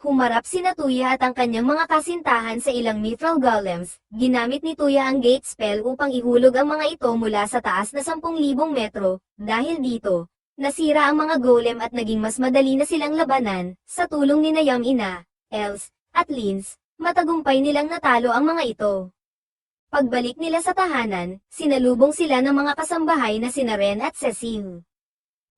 Humarap sina Tuya at ang kanyang mga kasintahan sa ilang mithril golems. Ginamit ni Tuya ang gate spell upang ihulog ang mga ito mula sa taas na 10,000 metro. Dahil dito, nasira ang mga golem at naging mas madali na silang labanan. Sa tulong ni Yamina, Els, at Lins, matagumpay nilang natalo ang mga ito. Pagbalik nila sa tahanan, sinalubong sila ng mga kasambahay na sina Ren at Cecile.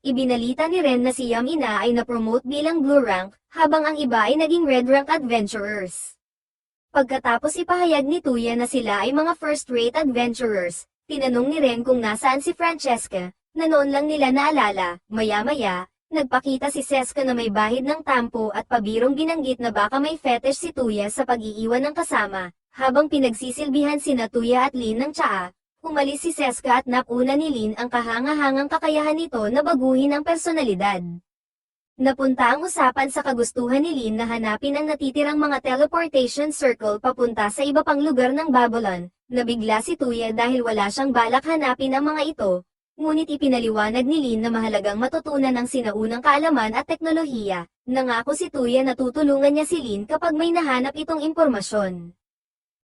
Ibinalita ni Ren na si Yamina ay na-promote bilang Blue Rank, habang ang iba ay naging Red Rank Adventurers. Pagkatapos ipahayag ni Tuya na sila ay mga first-rate adventurers, tinanong ni Ren kung nasaan si Francesca, na noon lang nila naalala. Maya-maya, nagpakita si Seska na may bahid ng tampo at pabirong binanggit na baka may fetish si Tuya sa pag-iiwan ng kasama, habang pinagsisilbihan sina Tuya at Lin ng tsaa. Umalis si Seska at napuna ni Lin ang kahangahangang kakayahan nito na baguhin ang personalidad. Napunta ang usapan sa kagustuhan ni Lin na hanapin ang natitirang mga teleportation circle papunta sa iba pang lugar ng Babylon. Nabigla si Tuya dahil wala siyang balak hanapin ang mga ito, ngunit ipinaliwanag ni Lin na mahalagang matutunan ang sinaunang kaalaman at teknolohiya. Nangako si Tuya na tutulungan niya si Lin kapag may nahanap itong impormasyon.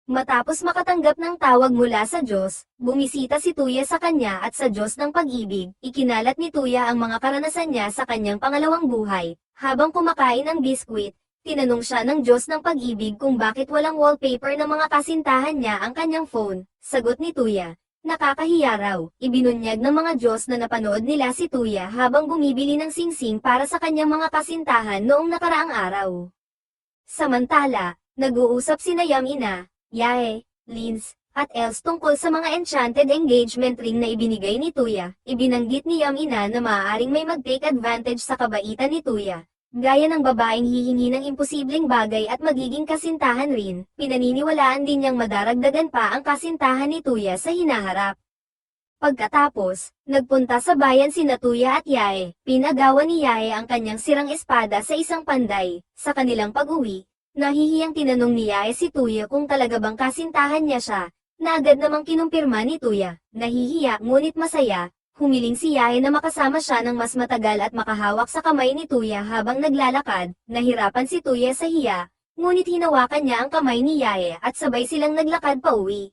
Matapos makatanggap ng tawag mula sa Diyos, bumisita si Tuya sa kanya at sa Diyos ng pag-ibig, ikinalat ni Tuya ang mga karanasan niya sa kanyang pangalawang buhay. Habang kumakain ng biskwit, tinanong siya ng Diyos ng pag-ibig kung bakit walang wallpaper ng mga kasintahan niya ang kanyang phone. Sagot ni Tuya, nakakahiya raw. Ibinunyag ng mga Diyos na napanood nila si Tuya habang bumibili ng singsing para sa kanyang mga kasintahan noong nakaraang araw. Samantala, nag-uusap sina Yamina, Yae, Lins, at Els tungkol sa mga enchanted engagement ring na ibinigay ni Tuya. Ibinanggit ni Yamina na maaaring may mag-take advantage sa kabaitan ni Tuya. Gaya ng babaeng hihingi ng imposibleng bagay at magiging kasintahan rin, pinaniniwalaan din niyang madaragdagan pa ang kasintahan ni Tuya sa hinaharap. Pagkatapos, nagpunta sa bayan sina Tuya at Yae. Pinagawa ni Yae ang kanyang sirang espada sa isang panday. Sa kanilang pag-uwi, nahihiyang tinanong ni Yae si Tuya kung talaga bang kasintahan niya siya, na agad namang kinumpirma ni Tuya. Nahihiya ngunit masaya, humiling si Yae na makasama siya ng mas matagal at makahawak sa kamay ni Tuya habang naglalakad. Nahirapan si Tuya sa hiya, ngunit hinawakan niya ang kamay ni Yae at sabay silang naglakad pauwi.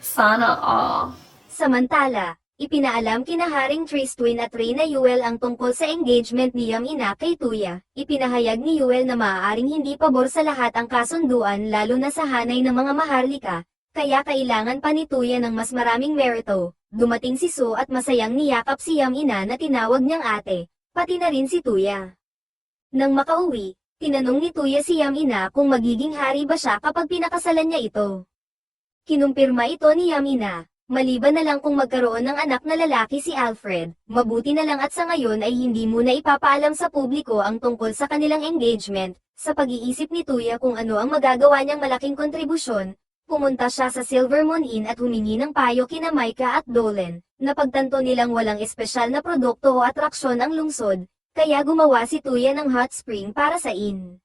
Sana all. Samantala, ipinaalam kina Haring Tristwin at Reyna Yuel ang tungkol sa engagement ni Yamina kay Tuya. Ipinahayag ni Yuel na maaaring hindi pabor sa lahat ang kasunduan lalo na sa hanay ng mga maharlika, kaya kailangan pa ni Tuya ng mas maraming merito. Dumating si Su at masayang niyakap si Yamina na tinawag niyang ate, pati na rin si Tuya. Nang makauwi, tinanong ni Tuya si Yamina kung magiging hari ba siya kapag pinakasalan niya ito. Kinumpirma ito ni Yamina. Maliban na lang kung magkaroon ng anak na lalaki si Alfred, mabuti na lang at sa ngayon ay hindi muna ipapaalam sa publiko ang tungkol sa kanilang engagement. Sa pag-iisip ni Tuya kung ano ang magagawa niyang malaking kontribusyon, pumunta siya sa Silver Moon Inn at humingi ng payo kina Micah at Dolan. Napagtanto nilang walang espesyal na produkto o atraksyon ang lungsod, kaya gumawa si Tuya ng hot spring para sa inn.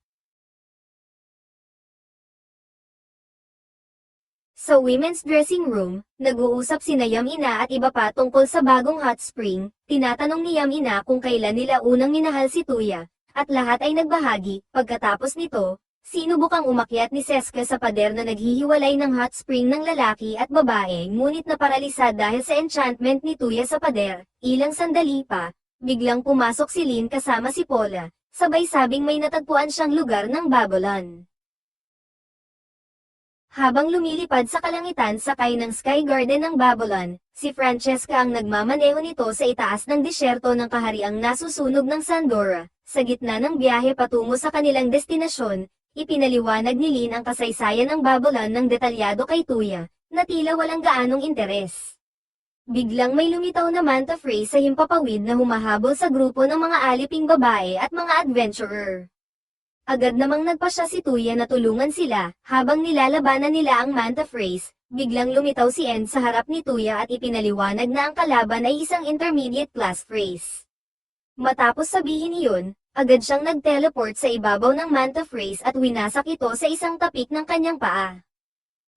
Sa women's dressing room, nag-uusap sina Yamina at iba pa tungkol sa bagong hot spring. Tinatanong ni Yamina kung kailan nila unang minahal si Tuya, at lahat ay nagbahagi. Pagkatapos nito, sinubukang umakyat ni Seska sa pader na naghihiwalay ng hot spring ng lalaki at babae ngunit naparalisa dahil sa enchantment ni Tuya sa pader. Ilang sandali pa, biglang pumasok si Lin kasama si Paula, sabay sabing may natagpuan siyang lugar ng Babylon. Habang lumilipad sa kalangitan sakay ng Sky Garden ng Babylon, si Francesca ang nagmamaneho nito sa itaas ng disyerto ng kahariang nasusunog ng Sandora. Sa gitna ng biyahe patungo sa kanilang destinasyon, ipinaliwanag ni Lin ang kasaysayan ng Babylon ng detalyado kay Tuya, na tila walang gaanong interes. Biglang may lumitaw na Manta Frey sa himpapawid na humahabol sa grupo ng mga aliping babae at mga adventurer. Agad namang nagpasya si Tuya na tulungan sila, habang nilalabanan nila ang Manta Freys, biglang lumitaw si End sa harap ni Tuya at ipinaliwanag na ang kalaban ay isang intermediate class Freys. Matapos sabihin iyon, agad siyang nag-teleport sa ibabaw ng Manta Freys at winasak ito sa isang tapik ng kanyang paa.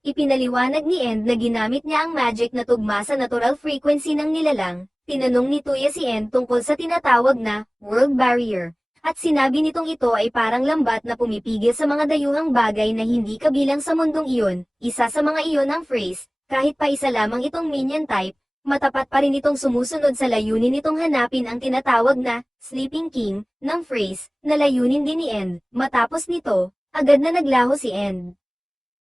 Ipinaliwanag ni End na ginamit niya ang magic na tugma sa natural frequency ng nilalang. Tinanong ni Tuya si End tungkol sa tinatawag na World Barrier, At sinabi nitong ito ay parang lambat na pumipigil sa mga dayuhang bagay na hindi kabilang sa mundong iyon. Isa sa mga iyon ang phrase, kahit pa isa lamang itong minion type, matapat pa rin itong sumusunod sa layunin nitong hanapin ang tinatawag na Sleeping King ng phrase na layunin din ni End. Matapos nito, agad na naglaho si End.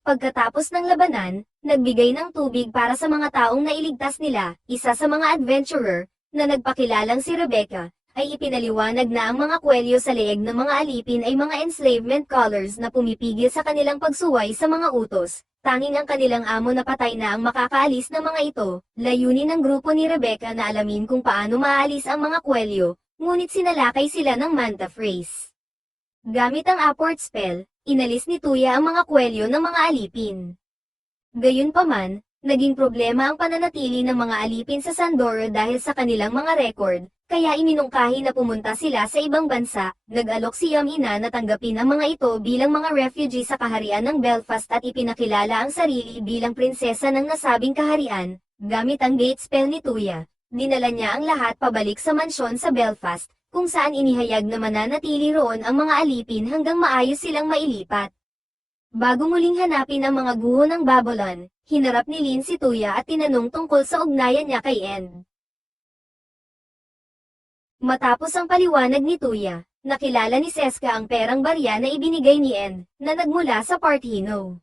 Pagkatapos ng labanan, nagbigay ng tubig para sa mga taong nailigtas nila. Isa sa mga adventurer na nagpakilalang si Rebecca ay ipinaliwanag na ang mga kwelyo sa leeg ng mga alipin ay mga enslavement collars na pumipigil sa kanilang pagsuway sa mga utos. Tanging ang kanilang amo na patay na ang makakaalis ng mga ito. Layunin ng grupo ni Rebecca na alamin kung paano maaalis ang mga kwelyo, ngunit sinalakay sila ng manta phrase. Gamit ang upward spell, inalis ni Tuya ang mga kwelyo ng mga alipin. Gayunpaman, naging problema ang pananatili ng mga alipin sa Sandoro dahil sa kanilang mga record, kaya iminungkahi na pumunta sila sa ibang bansa. Nag-alok si Yamina na tanggapin ang mga ito bilang mga refugee sa kaharian ng Belfast at ipinakilala ang sarili bilang prinsesa ng nasabing kaharian. Gamit ang gate spell ni Tuya, dinala niya ang lahat pabalik sa mansyon sa Belfast, kung saan inihayag na mananatili roon ang mga alipin hanggang maayos silang mailipat. Bago muling hanapin ang mga guho ng Babylon, hinarap ni Lin si Tuya at tinanong tungkol sa ugnayan niya kay End. Matapos ang paliwanag ni Tuya, nakilala ni Seska ang perang barya na ibinigay ni End, na nagmula sa Partheno.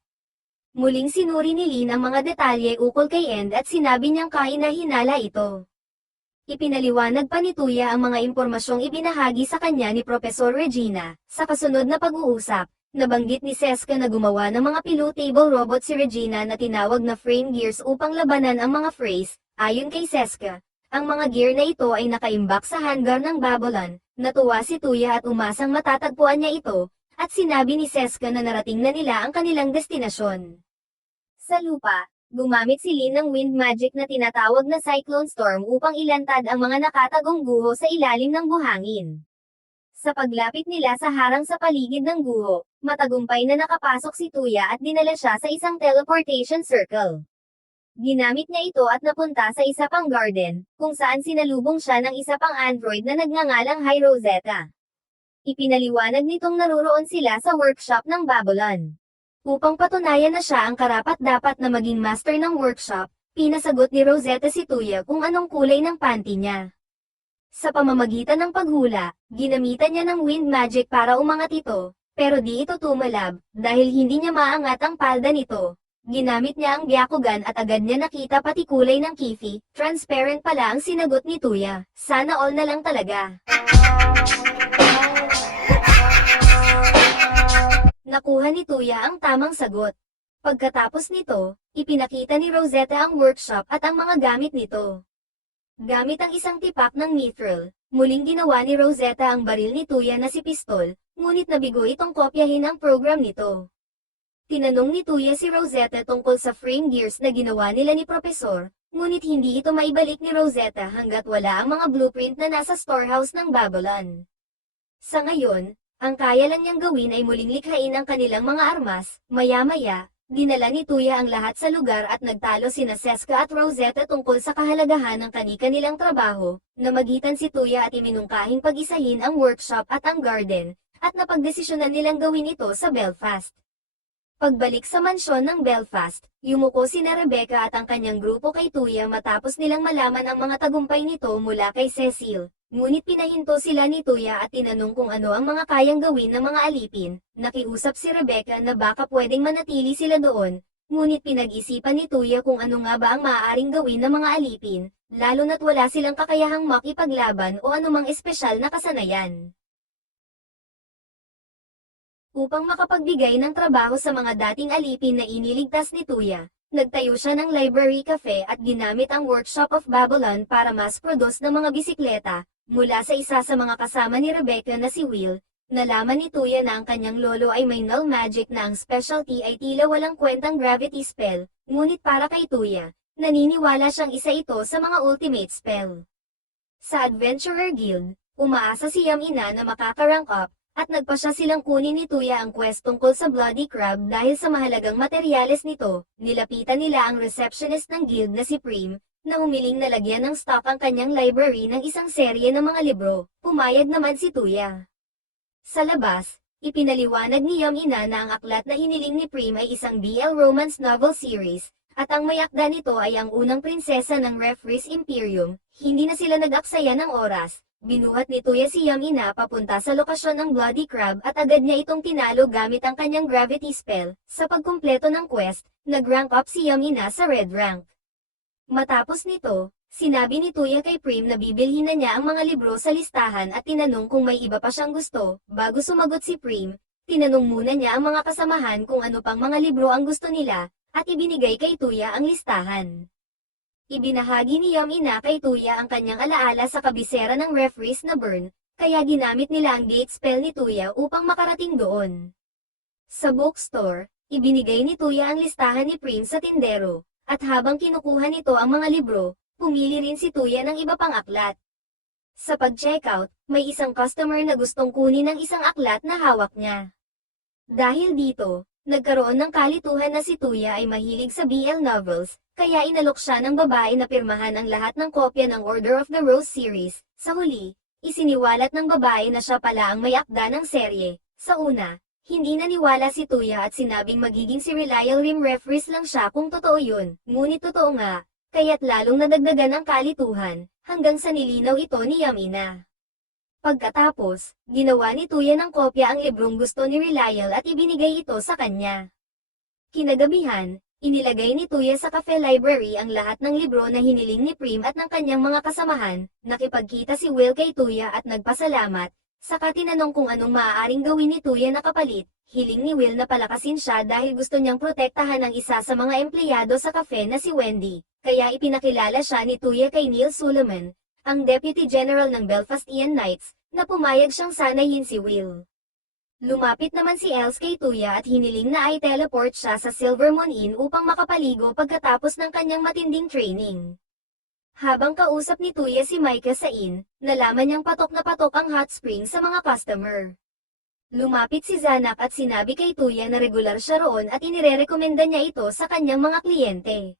Muling sinuri ni Lin ang mga detalye ukol kay End at sinabi niyang kahina-hinala ito. Ipinaliwanag pa ni Tuya ang mga impormasyong ibinahagi sa kanya ni Professor Regina. Sa kasunod na pag-uusap, nabanggit ni Seska na gumawa ng mga pillow-table robot si Regina na tinawag na frame gears upang labanan ang mga phrase. Ayon kay Seska, ang mga gear na ito ay nakaimbak sa hangar ng Babylon. Natuwa si Tuya at umasang matatagpuan niya ito, at sinabi ni Seska na narating na nila ang kanilang destinasyon. Sa lupa, gumamit si Lin ng wind magic na tinatawag na Cyclone Storm upang ilantad ang mga nakatagong guho sa ilalim ng buhangin. Sa paglapit nila sa harang sa paligid ng guho, matagumpay na nakapasok si Tuya at dinala siya sa isang teleportation circle. Ginamit niya ito at napunta sa isa pang garden, kung saan sinalubong siya ng isa pang android na nagngangalang High Rosetta. Ipinaliwanag nitong naruroon sila sa workshop ng Babylon. Upang patunayan na siya ang karapat-dapat na maging master ng workshop, pinasagot ni Rosetta si Tuya kung anong kulay ng panty niya. Sa pamamagitan ng paghula, ginamitan niya ng wind magic para umangat ito, pero di ito tumalab, dahil hindi niya maangat ang palda nito. Ginamit niya ang Byakugan at agad niya nakita pati kulay ng Kifi. Transparent pala ang sinagot ni Tuya. Sana all na lang talaga. Nakuha ni Tuya ang tamang sagot. Pagkatapos nito, ipinakita ni Rosetta ang workshop at ang mga gamit nito. Gamit ang isang tipak ng mithril, muling ginawa ni Rosetta ang baril ni Tuya na si pistol, ngunit nabigo itong kopyahin ang program nito. Tinanong ni Tuya si Rosetta tungkol sa frame gears na ginawa nila ni Profesor, ngunit hindi ito maibalik ni Rosetta hanggat wala ang mga blueprint na nasa storehouse ng Babylon. Sa ngayon, ang kaya lang niyang gawin ay muling likhain ang kanilang mga armas. Maya-maya, dinala ni Tuya ang lahat sa lugar at nagtalo sina Seska at Rosetta tungkol sa kahalagahan ng kani-kanilang trabaho, na magitan si Tuya at iminungkahing pag-isahin ang workshop at ang garden, at napagdesisyonan nilang gawin ito sa Belfast. Pagbalik sa mansyon ng Belfast, yumuko sina Rebecca at ang kanyang grupo kay Tuya matapos nilang malaman ang mga tagumpay nito mula kay Cecil. Ngunit pinahinto sila ni Tuya at tinanong kung ano ang mga kayang gawin ng mga alipin. Nakiusap si Rebecca na baka pwedeng manatili sila doon, ngunit pinag-isipan ni Tuya kung ano nga ba ang maaaring gawin ng mga alipin, lalo na't wala silang kakayahang makipaglaban o anumang espesyal na kasanayan. Upang makapagbigay ng trabaho sa mga dating alipin na iniligtas ni Tuya, nagtayo siya ng library cafe at ginamit ang Workshop of Babylon para mass-produce ng mga bisikleta. Mula sa isa sa mga kasama ni Rebecca na si Will, nalaman ni Tuya na ang kanyang lolo ay may null magic na ang specialty ay tila walang kwentang gravity spell, ngunit para kay Tuya, naniniwala siyang isa ito sa mga ultimate spell. Sa Adventurer Guild, umaasa si Yamina na makaka-rank up, at nagpasya silang kunin ni Tuya ang quest tungkol sa Bloody Crab dahil sa mahalagang materyales nito. Nilapitan nila ang receptionist ng guild na si Prim, na humiling na lagyan ng stock ang kanyang library ng isang serye ng mga libro. Pumayag naman si Tuya. Sa labas, ipinaliwanag ni Ina na ang aklat na hiniling ni Prim ay isang BL romance novel series, at ang may akda nito ay ang unang prinsesa ng Referees Imperium. Hindi na sila nag-aksaya ng oras. Binuhat ni Tuya si Ina papunta sa lokasyon ng Bloody Crab at agad niya itong tinalo gamit ang kanyang gravity spell. Sa pagkumpleto ng quest, nag-rank up si Ina sa red rank. Matapos nito, sinabi ni Tuya kay Prim na bibilhin na niya ang mga libro sa listahan at tinanong kung may iba pa siyang gusto. Bago sumagot si Prim, tinanong muna niya ang mga kasamahan kung ano pang mga libro ang gusto nila, at ibinigay kay Tuya ang listahan. Ibinahagi ni Ina kay Tuya ang kanyang alaala sa kabisera ng referees na burn, kaya ginamit nila ang gate spell ni Tuya upang makarating doon. Sa bookstore, ibinigay ni Tuya ang listahan ni Prim sa tindero, at habang kinukuha nito ang mga libro, pumili rin si Tuya ng iba pang aklat. Sa pag-checkout, may isang customer na gustong kunin ang isang aklat na hawak niya. Dahil dito, nagkaroon ng kalituhan na si Tuya ay mahilig sa BL novels, kaya inalok siya ng babae na pirmahan ang lahat ng kopya ng Order of the Rose series. Sa huli, isiniwalat ng babae na siya pala ang may akda ng serye. Sa una, hindi naniwala si Tuya at sinabing magiging si Relial Rim referees lang siya kung totoo yun. Ngunit totoo nga, kaya't lalong nadagdagan ang kalituhan, hanggang sa nilinaw ito ni Ina. Pagkatapos, ginawa ni Tuya ng kopya ang librong gusto ni Relial at ibinigay ito sa kanya. Kinagabihan, inilagay ni Tuya sa cafe library ang lahat ng libro na hiniling ni Prim at ng kanyang mga kasamahan. Nakipagkita si Will kay Tuya at nagpasalamat, saka tinanong kung anong maaaring gawin ni Tuya na kapalit. Hiling ni Will na palakasin siya dahil gusto niyang protektahan ang isa sa mga empleyado sa cafe na si Wendy, kaya ipinakilala siya ni Tuya kay Neil Suleiman, ang Deputy General ng Belfast Ian Knights, na pumayag siyang sanayin si Will. Lumapit naman si Els kay Tuya at hiniling na ay teleport siya sa Silvermoon Inn upang makapaligo pagkatapos ng kanyang matinding training. Habang kausap ni Tuya si Micah sa inn, nalaman niyang patok na patok ang hot spring sa mga customer. Lumapit si Zanak at sinabi kay Tuya na regular siya roon at inirerekomenda niya ito sa kanyang mga kliyente.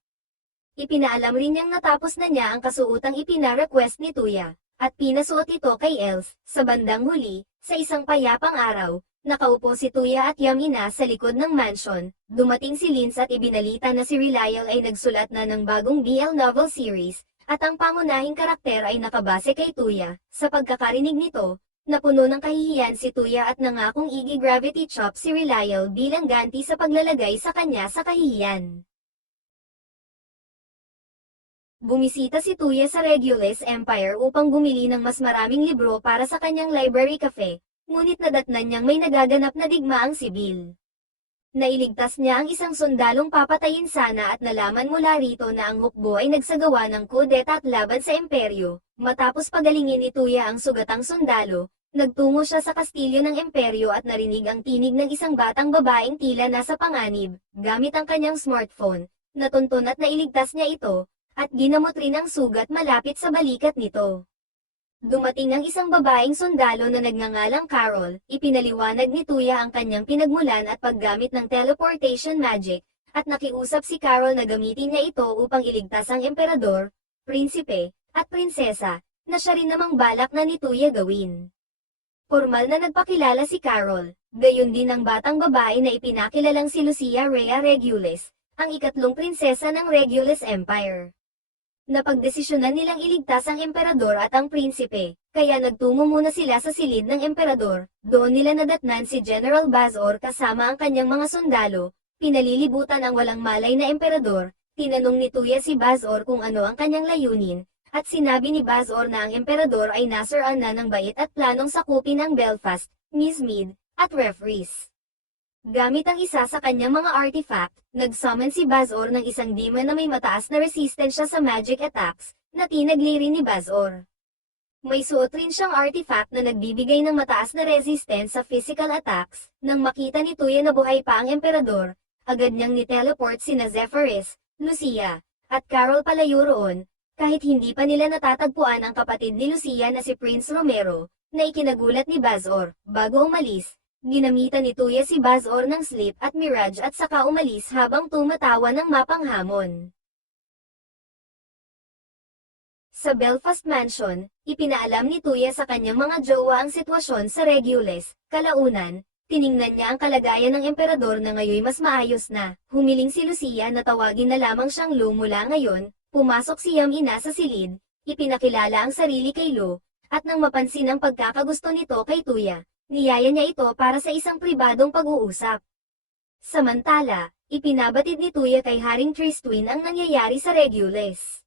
Ipinaalam rin niyang natapos na niya ang kasuotang ipina-request ni Tuya, at pinasuot ito kay Els. Sa bandang huli, sa isang payapang araw, nakaupo si Tuya at Ina sa likod ng mansion. Dumating si Linz at ibinalita na si Relial ay nagsulat na ng bagong BL novel series, at ang pangunahing karakter ay nakabase kay Tuya. Sa pagkakarinig nito, napuno ng kahihiyan si Tuya at nangakong i-gravity chop si Relial bilang ganti sa paglalagay sa kanya sa kahihiyan. Bumisita si Tuya sa Regulus Empire upang bumili ng mas maraming libro para sa kanyang library cafe, ngunit nadatnan niyang may nagaganap na digmaang sibil. Nailigtas niya ang isang sundalong papatayin sana at nalaman mula rito na ang hukbo ay nagsagawa ng kudeta at laban sa imperyo. Matapos pagalingin ni Tuya ang sugatang sundalo, nagtungo siya sa kastilyo ng imperyo at narinig ang tinig ng isang batang babaeng tila nasa panganib. Gamit ang kanyang smartphone, natuntun at nailigtas niya ito, at ginamot rin ang sugat malapit sa balikat nito. Dumating ang isang babaeng sundalo na nagngangalang Carol, ipinaliwanag ni Tuya ang kanyang pinagmulan at paggamit ng teleportation magic, at nakiusap si Carol na gamitin niya ito upang iligtas ang emperador, prinsipe, at prinsesa, na siya rin namang balak na ni Tuya gawin. Formal na nagpakilala si Carol, gayon din ang batang babae na ipinakilalang si Lucia Rhea Regulus, ang ikatlong prinsesa ng Regulus Empire. Napagdesisyonan nilang iligtas ang emperador at ang prinsipe, kaya nagtungo muna sila sa silid ng emperador. Doon nila nadatnan si General Bazor kasama ang kanyang mga sundalo, pinalilibutan ang walang malay na emperador. Tinanong ni Tuya si Bazor kung ano ang kanyang layunin, at sinabi ni Bazor na ang emperador ay nasiraan na ng bait at planong sakupin ang Belfast, Nismead, at Referees. Gamit ang isa sa kanyang mga artifact, nag-summon si Bazor ng isang demon na may mataas na resistensya sa magic attacks, na tinagli rin ni Bazor. May suot rin siyang artifact na nagbibigay ng mataas na resistance sa physical attacks. Nang makita ni Tuya na buhay pa ang emperador, agad niyang ni-teleport sina Zephyrus, Lucia, at Carol palayo roon, kahit hindi pa nila natatagpuan ang kapatid ni Lucia na si Prince Romero, na ikinagulat ni Bazor. Bago umalis, ginamitan ni Tuya si Bazor ng sleep at mirage at saka umalis habang tumatawa ng mapanghamon. Sa Belfast Mansion, ipinaalam ni Tuya sa kanyang mga jowa ang sitwasyon sa Regulus, Kalaunan, tiningnan niya ang kalagayan ng emperador na ngayoy mas maayos na. Humiling si Lucia na tawagin na lamang siyang Lu mula ngayon. Pumasok si Yamina sa silid, ipinakilala ang sarili kay Lu, at nang mapansin ang pagkakagusto nito kay Tuya, niyaya niya ito para sa isang pribadong pag-uusap. Samantala, ipinabatid ni Tuya kay Haring Tristwin ang nangyayari sa Regulus.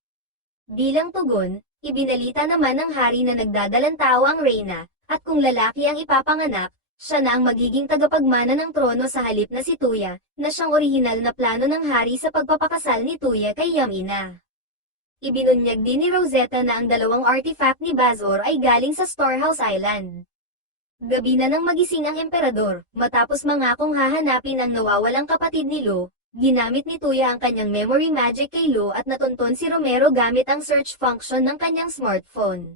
Bilang tugon, ibinalita naman ng hari na nagdadalang tao ang reyna, at kung lalaki ang ipapanganak, siya na ang magiging tagapagmana ng trono sa halip na si Tuya, na siyang orihinal na plano ng hari sa pagpapakasal ni Tuya kay Yamina. Ibinunyag din ni Rosetta na ang dalawang artifact ni Bazor ay galing sa Storehouse Island. Gabi na nang magising ang emperador, matapos mangakong hahanapin ang nawawalang kapatid ni Lu, ginamit ni Tuya ang kanyang memory magic kay Lu at natunton si Romero gamit ang search function ng kanyang smartphone.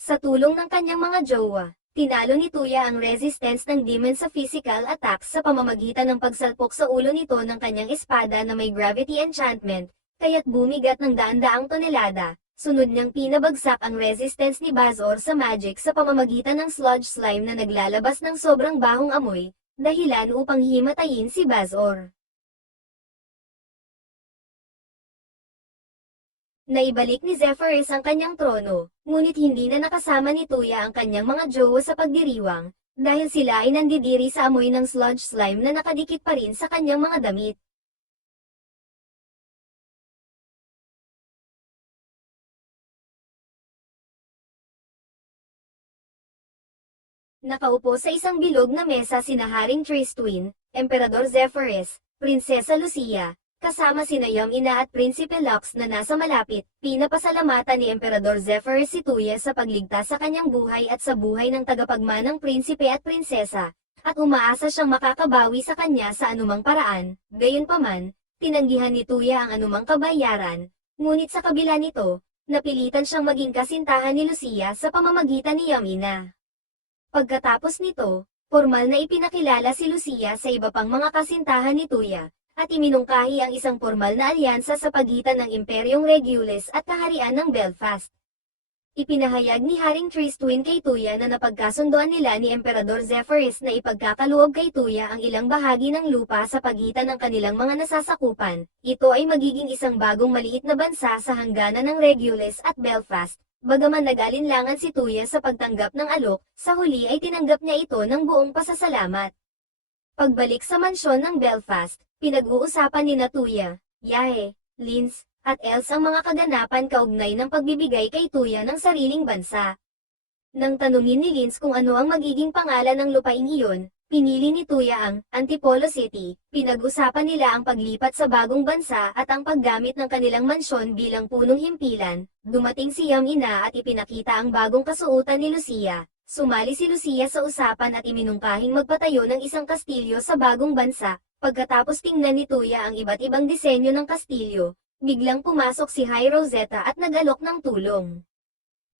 Sa tulong ng kanyang mga jowa, tinalo ni Tuya ang resistance ng demon sa physical attacks sa pamamagitan ng pagsalpok sa ulo nito ng kanyang espada na may gravity enchantment, kaya't bumigat ng daan-daang tonelada. Sunod niyang pinabagsak ang resistance ni Bazor sa magic sa pamamagitan ng sludge slime na naglalabas ng sobrang bahong amoy, dahilan upang himatayin si Bazor. Naibalik ni Zephyrus ang kanyang trono, ngunit hindi na nakasama ni Tuya ang kanyang mga jowa sa pagdiriwang, dahil sila ay nandidiri sa amoy ng sludge slime na nakadikit pa rin sa kanyang mga damit. Nakaupo sa isang bilog na mesa sina Haring Tristwin, Emperador Zephyrus, Prinsesa Lucia, kasama sina Yamina at Prinsipe Lux na nasa malapit. Pinapasalamatan ni Emperador Zephyrus si Tuya sa pagligtas sa kanyang buhay at sa buhay ng tagapagmanang prinsipe at prinsesa, at umaasa siyang makakabawi sa kanya sa anumang paraan. Gayunpaman, tinanggihan ni Tuya ang anumang kabayaran, ngunit sa kabila nito, napilitan siyang maging kasintahan ni Lucia sa pamamagitan ni Yamina. Pagkatapos nito, formal na ipinakilala si Lucia sa iba pang mga kasintahan ni Tuya, at iminungkahi ang isang formal na alyansa sa pagitan ng Imperyong Regulus at Kaharian ng Belfast. Ipinahayag ni Haring Tristwin kay Tuya na napagkasunduan nila ni Emperador Zephyrus na ipagkakaloob kay Tuya ang ilang bahagi ng lupa sa pagitan ng kanilang mga nasasakupan. Ito ay magiging isang bagong maliit na bansa sa hangganan ng Regulus at Belfast. Bagaman nag-alinlangan si Tuya sa pagtanggap ng alok, sa huli ay tinanggap niya ito ng buong pasasalamat. Pagbalik sa mansyon ng Belfast, pinag-uusapan ni Tuya, Yahe, Linz, at Els ang mga kaganapan kaugnay ng pagbibigay kay Tuya ng sariling bansa. Nang tanungin ni Linz kung ano ang magiging pangalan ng lupaing iyon, pinili ni Tuya ang Antipolo City. Pinag-usapan nila ang paglipat sa bagong bansa at ang paggamit ng kanilang mansyon bilang punong himpilan. Dumating si Yamina at ipinakita ang bagong kasuotan ni Lucia. Sumali si Lucia sa usapan at iminungkahing magpatayo ng isang kastilyo sa bagong bansa. Pagkatapos tingnan ni Tuya ang iba't ibang disenyo ng kastilyo, biglang pumasok si High Rosetta at nag-alok ng tulong.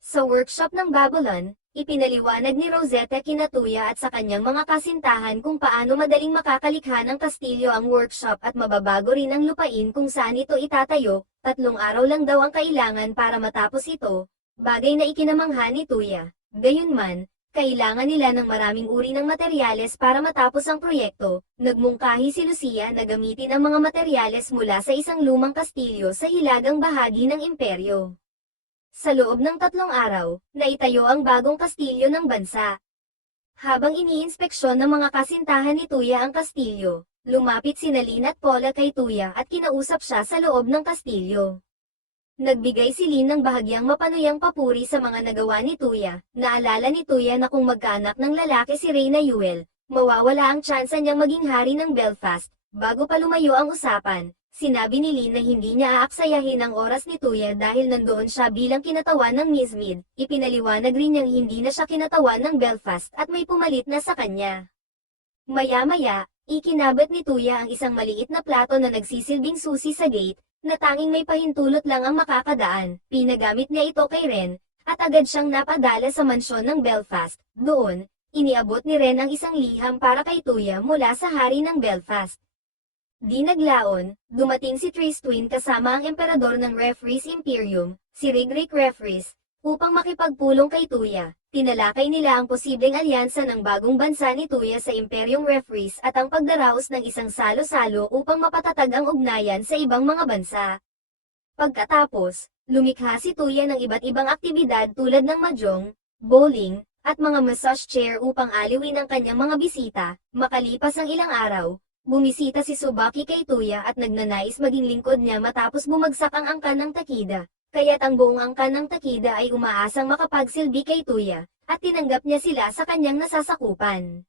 Sa workshop ng Babylon, ipinaliwanag ni Rosetta kina Tuya at sa kanyang mga kasintahan kung paano madaling makakalikha ng kastilyo ang workshop at mababago rin ang lupain kung saan ito itatayo. 3 araw lang daw ang kailangan para matapos ito, bagay na ikinamangha ni Tuya. Gayunman, kailangan nila ng maraming uri ng materyales para matapos ang proyekto. Nagmungkahi si Lucia na gamitin ang mga materyales mula sa isang lumang kastilyo sa hilagang bahagi ng imperyo. Sa loob ng 3 araw, naitayo ang bagong kastilyo ng bansa. Habang iniinspeksyon ng mga kasintahan ni Tuya ang kastilyo, lumapit si Lynn at Paula kay Tuya at kinausap siya sa loob ng kastilyo. Nagbigay si Lynn ng bahagyang mapanuyang papuri sa mga nagawa ni Tuya. Naalala ni Tuya na kung magkaanak ng lalaki si Reyna Yuel, mawawala ang tsansa niyang maging hari ng Belfast. Bago pa lumayo ang usapan, sinabi ni Lynn na hindi niya aaksayahin ang oras ni Tuya dahil nandoon siya bilang kinatawan ng Miss Mead. Ipinaliwanag rin niyang hindi na siya kinatawan ng Belfast at may pumalit na sa kanya. Maya-maya, ikinabot ni Tuya ang isang maliit na plato na nagsisilbing susi sa gate, na tanging may pahintulot lang ang makakadaan. Pinagamit niya ito kay Ren, at agad siyang napadala sa mansyon ng Belfast. Doon, iniabot ni Ren ang isang liham para kay Tuya mula sa hari ng Belfast. Di naglaon, dumating si Tristwin kasama ang emperador ng Referees Imperium, si Rigric Referees, Upang makipagpulong kay Tuya, tinalakay nila ang posibleng alyansa ng bagong bansa ni Tuya sa Imperyong Referees at ang pagdaraos ng isang salo-salo upang mapatatag ang ugnayan sa ibang mga bansa. Pagkatapos, lumikha si Tuya ng iba't ibang aktibidad tulad ng mahjong, bowling, at mga massage chair upang aliwin ang kanyang mga bisita. Makalipas ang ilang araw, bumisita si Tsubaki kay Tuya at nagnanais maging lingkod niya matapos bumagsak ang angkan ng Takida, kaya't ang buong angkan ng Takida ay umaasang makapagsilbi kay Tuya, at tinanggap niya sila sa kanyang nasasakupan.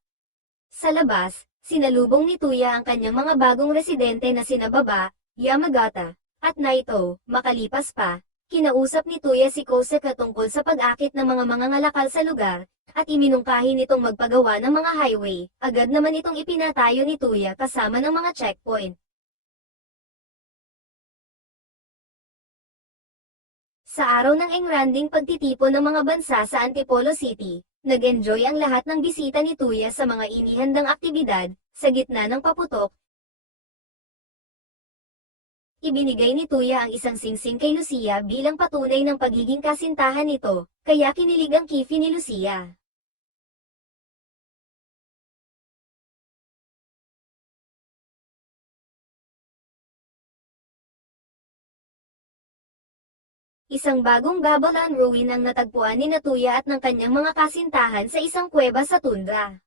Sa labas, sinalubong ni Tuya ang kanyang mga bagong residente na sina Baba, Yamagata, at Naito. Makalipas pa, kinausap ni Tuya si Koseka tungkol sa pag-akit ng mga mangangalakal sa lugar, at iminungkahi nitong magpagawa ng mga highway. Agad naman itong ipinatayo ni Tuya kasama ng mga checkpoint. Sa araw ng engranding pagtitipon ng mga bansa sa Antipolo City, nag-enjoy ang lahat ng bisita ni Tuya sa mga inihandang aktibidad. Sa gitna ng paputok, ibinigay ni Tuya ang isang singsing kay Lucia bilang patunay ng pagiging kasintahan nito, kaya kinilig ang kifi ni Lucia. Isang bagong Babylon ruin ang natagpuan ni Tuya at ng kanyang mga kasintahan sa isang kuweba sa tundra.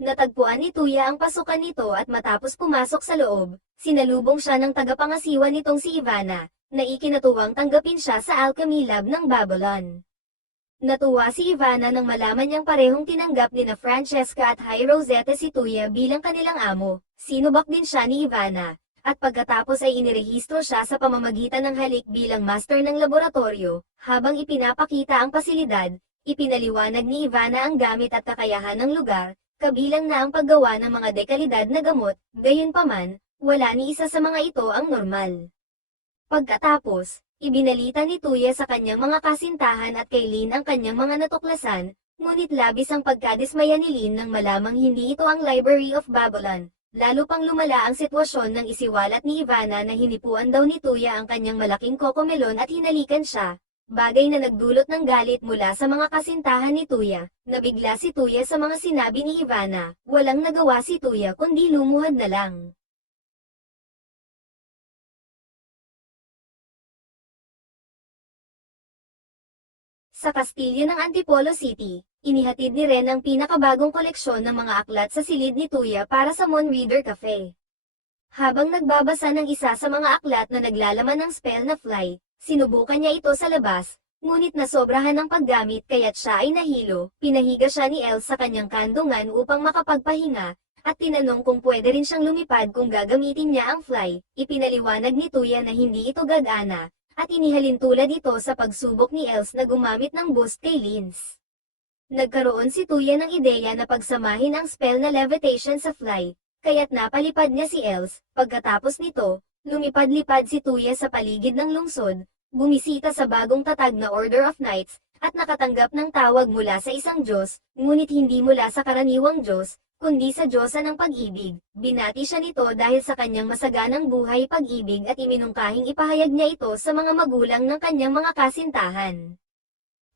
Natagpuan ni Tuya ang pasukan nito at matapos pumasok sa loob, sinalubong siya ng tagapangasiwa nitong si Ivana, na ikinatuwang tanggapin siya sa Alchemy Lab ng Babylon. Natuwa si Ivana nang malaman niyang parehong tinanggap ni na Francesca at High Rosetta si Tuya bilang kanilang amo. Sinubak din siya ni Ivana, at pagkatapos ay inirehistro siya sa pamamagitan ng halik bilang master ng laboratorio. Habang ipinapakita ang pasilidad, ipinaliwanag ni Ivana ang gamit at kakayahan ng lugar, kabilang na ang paggawa ng mga dekalidad na gamot. Gayunpaman, wala ni isa sa mga ito ang normal. Pagkatapos, ibinalita ni Tuya sa kanyang mga kasintahan at kay Lin ang kanyang mga natuklasan, ngunit labis ang pagkadismaya ni Lin nang malamang hindi ito ang Library of Babylon. Lalo pang lumala ang sitwasyon nang isiwalat ni Ivana na hinipuan daw ni Tuya ang kanyang malaking kokomelon at hinalikan siya, bagay na nagdulot ng galit mula sa mga kasintahan ni Tuya. Nabigla si Tuya sa mga sinabi ni Ivana, walang nagawa si Tuya kundi lumuhad na lang. Sa kastilyo ng Antipolo City, inihatid ni Ren ang pinakabagong koleksyon ng mga aklat sa silid ni Tuya para sa Moon Reader Cafe. Habang nagbabasa ng isa sa mga aklat na naglalaman ng spell na fly, sinubukan niya ito sa labas, ngunit nasobrahan ng paggamit kaya't siya ay nahilo. Pinahiga siya ni Elle sa kanyang kandungan upang makapagpahinga, at tinanong kung pwede rin siyang lumipad kung gagamitin niya ang fly. Ipinaliwanag ni Tuya na hindi ito gagana, at inihalin tulad ito sa pagsubok ni Els na gumamit ng boost kay Linz. Nagkaroon si Tuya ng ideya na pagsamahin ang spell na levitation sa fly, kaya't napalipad niya si Els. Pagkatapos nito, lumipad-lipad si Tuya sa paligid ng lungsod, bumisita sa bagong tatag na Order of Knights, at nakatanggap ng tawag mula sa isang Diyos, ngunit hindi mula sa karaniwang Diyos, kundi sa Diyosa ng pag-ibig. Binati siya nito dahil sa kanyang masaganang buhay pag-ibig at iminungkahing ipahayag niya ito sa mga magulang ng kanyang mga kasintahan.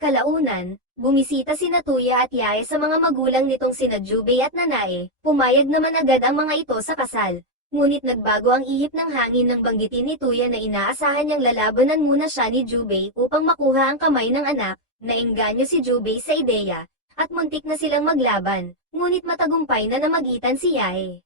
Kalaunan, bumisita sina Tuya at Yae sa mga magulang nitong sina Jubei at Nanae. Pumayag naman agad ang mga ito sa kasal. Ngunit nagbago ang ihip ng hangin nang banggitin ni Tuya na inaasahan niyang lalabanan muna siya ni Jubei upang makuha ang kamay ng anak. Naengganyo si Jubei sa ideya, at muntik na silang maglaban, ngunit matagumpay na namagitan si Yae.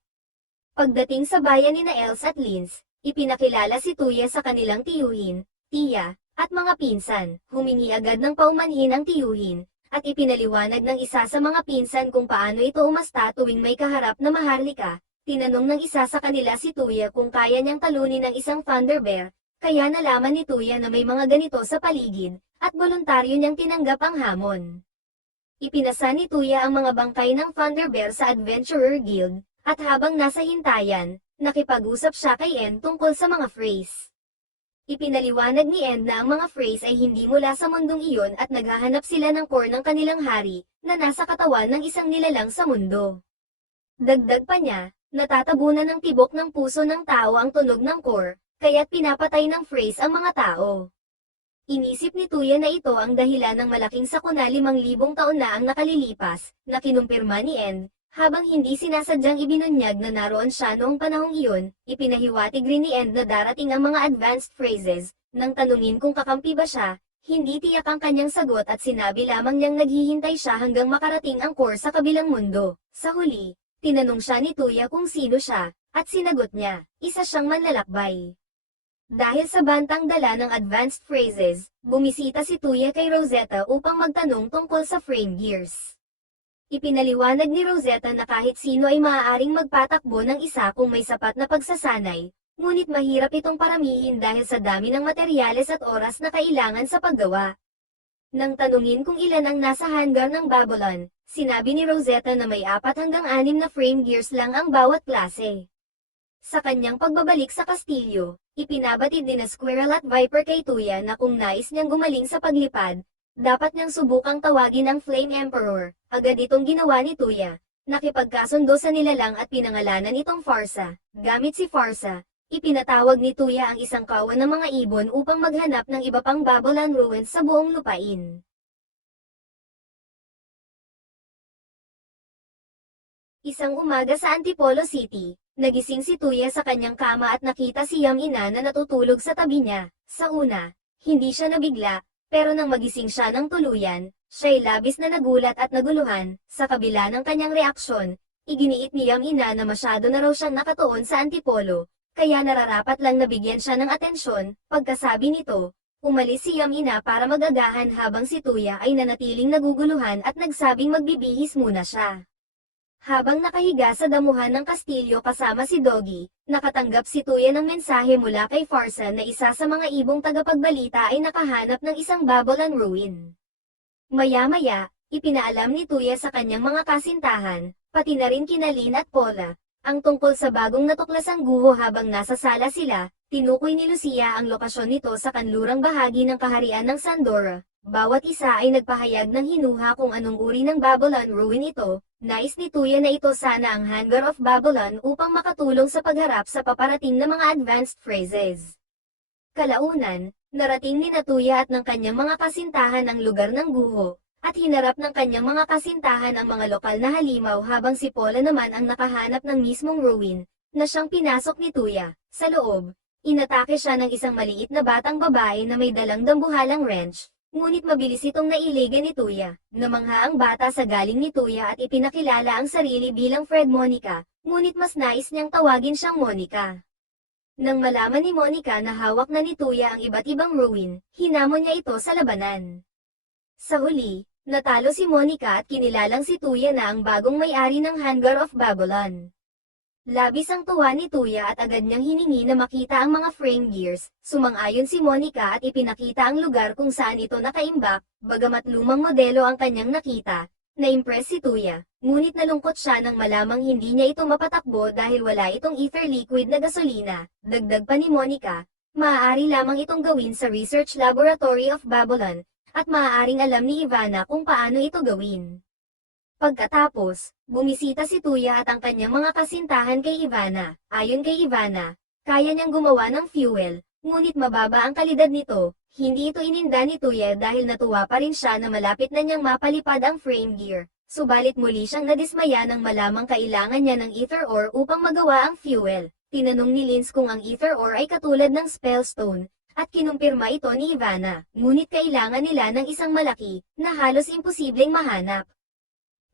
Pagdating sa bayan ni na Els at Linz, ipinakilala si Tuya sa kanilang tiyuhin, tiya, at mga pinsan. Humingi agad ng paumanhin ang tiyuhin, at ipinaliwanag ng isa sa mga pinsan kung paano ito umasta tuwing may kaharap na maharlika. Tinanong ng isa sa kanila si Tuya kung kaya niyang talunin ng isang Thunder Bear, kaya nalaman ni Tuya na may mga ganito sa paligid, at voluntaryo niyang tinanggap ang hamon. Ipinasa ni Tuya ang mga bangkay ng Thunder Bear sa Adventurer Guild, at habang nasa hintayan, nakipag-usap siya kay En tungkol sa mga phrase. Ipinaliwanag ni En na ang mga phrase ay hindi mula sa mundong iyon at naghahanap sila ng core ng kanilang hari, na nasa katawan ng isang nilalang sa mundo. Dagdag pa niya, natatabunan ng tibok ng puso ng tao ang tunog ng core, kaya't pinapatay ng phrase ang mga tao. Inisip ni Tuya na ito ang dahilan ng malaking sakuna 5,000 taon na ang nakalilipas, na kinumpirma ni End, habang hindi sinasadyang ibinunyag na naroon siya noong panahong iyon, ipinahiwatig rin ni End na darating ang mga advanced phrases, nang tanungin kung kakampi ba siya, hindi tiyak ang kanyang sagot at sinabi lamang niyang naghihintay siya hanggang makarating ang core sa kabilang mundo. Sa huli, tinanong siya ni Tuya kung sino siya, at sinagot niya, isa siyang manlalakbay. Dahil sa bantang dala ng advanced phrases, bumisita si Tuya kay Rosetta upang magtanong tungkol sa frame gears. Ipinaliwanag ni Rosetta na kahit sino ay maaaring magpatakbo ng isa kung may sapat na pagsasanay, ngunit mahirap itong paramihin dahil sa dami ng materyales at oras na kailangan sa paggawa. Nang tanungin kung ilan ang nasa hangar ng Babylon, sinabi ni Rosetta na may 4 hanggang 6 na frame gears lang ang bawat klase. Sa kanyang pagbabalik sa kastilyo, ipinabatid ni na Squirrel at Viper kay Tuya na kung nais niyang gumaling sa paglipad, dapat niyang subukang tawagin ang Flame Emperor. Agad itong ginawa ni Tuya, nakipagkasundo sa nilalang at pinangalanan itong Farsa. Gamit si Farsa, ipinatawag ni Tuya ang isang kawan ng mga ibon upang maghanap ng iba pang Babylon ruins sa buong lupain. Isang umaga sa Antipolo City, nagising si Tuya sa kanyang kama at nakita si Yamina na natutulog sa tabi niya. Sa una, hindi siya nabigla, pero nang magising siya ng tuluyan, siya'y labis na nagulat at naguluhan. Sa kabila ng kanyang reaksyon, iginiit ni Yamina na masyado na raw siyang nakatuon sa Antipolo, kaya nararapat lang nabigyan siya ng atensyon. Pagkasabi nito, umalis si Yamina para magagahan habang si Tuya ay nanatiling naguguluhan at nagsabing magbibihis muna siya. Habang nakahiga sa damuhan ng kastilyo kasama si Doggy, nakatanggap si Tuya ng mensahe mula kay Farsa na isa sa mga ibong tagapagbalita ay nakahanap ng isang Babylon ruin. Maya-maya, ipinaalam ni Tuya sa kanyang mga kasintahan, pati na rin kina Lin at Paula, ang tungkol sa bagong natuklasang guho. Habang nasa sala sila, tinukoy ni Lucia ang lokasyon nito sa kanlurang bahagi ng kaharian ng Sandora. Bawat isa ay nagpahayag ng hinuha kung anong uri ng Babylon ruin ito. Nais ni Tuya na ito sana ang Hangar of Babylon upang makatulong sa pagharap sa paparating na mga advanced phrases. Kalaunan, narating ni Tuya at ng kanyang mga kasintahan ang lugar ng guho, at hinarap ng kanyang mga kasintahan ang mga lokal na halimaw habang si Paula naman ang nakahanap ng mismong ruin, na siyang pinasok ni Tuya. Sa loob, inatake siya ng isang maliit na batang babae na may dalang dambuhalang wrench. Ngunit mabilis itong nailigay ni Tuya. Namangha ang bata sa galing ni Tuya at ipinakilala ang sarili bilang Fred Monica, ngunit mas nais niyang tawagin siyang Monica. Nang malaman ni Monica na hawak na ni Tuya ang iba't ibang ruin, hinamon niya ito sa labanan. Sa huli, natalo si Monica at kinilalang si Tuya na ang bagong may-ari ng Hangar of Babylon. Labis ang tuwa ni Tuya at agad niyang hiningi na makita ang mga frame gears. Sumang-ayon si Monica at ipinakita ang lugar kung saan ito nakaimbak, bagamat lumang modelo ang kanyang nakita. Na-impress si Tuya, ngunit nalungkot siya nang malamang hindi niya ito mapatakbo dahil wala itong ether liquid na gasolina. Dagdag pa ni Monica, maaari lamang itong gawin sa Research Laboratory of Babylon, at maaaring alam ni Ivana kung paano ito gawin. Pagkatapos, bumisita si Tuya at ang kanyang mga kasintahan kay Ivana. Ayon kay Ivana, kaya niyang gumawa ng fuel, ngunit mababa ang kalidad nito. Hindi ito ininda ni Tuya dahil natuwa pa rin siya na malapit na niyang mapalipad ang frame gear. Subalit muli siyang nadismaya nang malamang kailangan niya ng ether ore upang magawa ang fuel. Tinanong ni Linz kung ang ether ore ay katulad ng spellstone, at kinumpirma ito ni Ivana. Ngunit kailangan nila ng isang malaki, na halos imposibleng mahanap.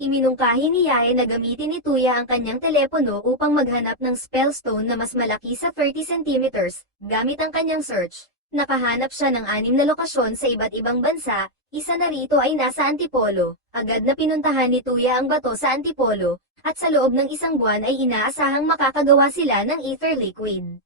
Iminungkahi ni Yae na gamitin ni Tuya ang kanyang telepono upang maghanap ng spellstone na mas malaki sa 30 cm, gamit ang kanyang search. Nakahanap siya ng 6 na lokasyon sa iba't ibang bansa, isa na rito ay nasa Antipolo. Agad na pinuntahan ni Tuya ang bato sa Antipolo, at sa loob ng isang buwan ay inaasahang makakagawa sila ng ether liquid.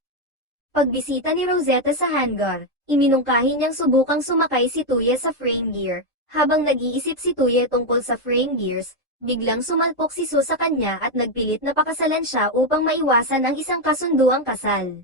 Pagbisita ni Rosetta sa hangar, iminungkahi niyang subukang sumakay si Tuya sa frame gear. Habang nag-iisip si Tuya tungkol sa frame gears, biglang sumalpok si Sue sa kanya at nagpilit na pakasalan siya upang maiwasan ang isang kasunduang kasal.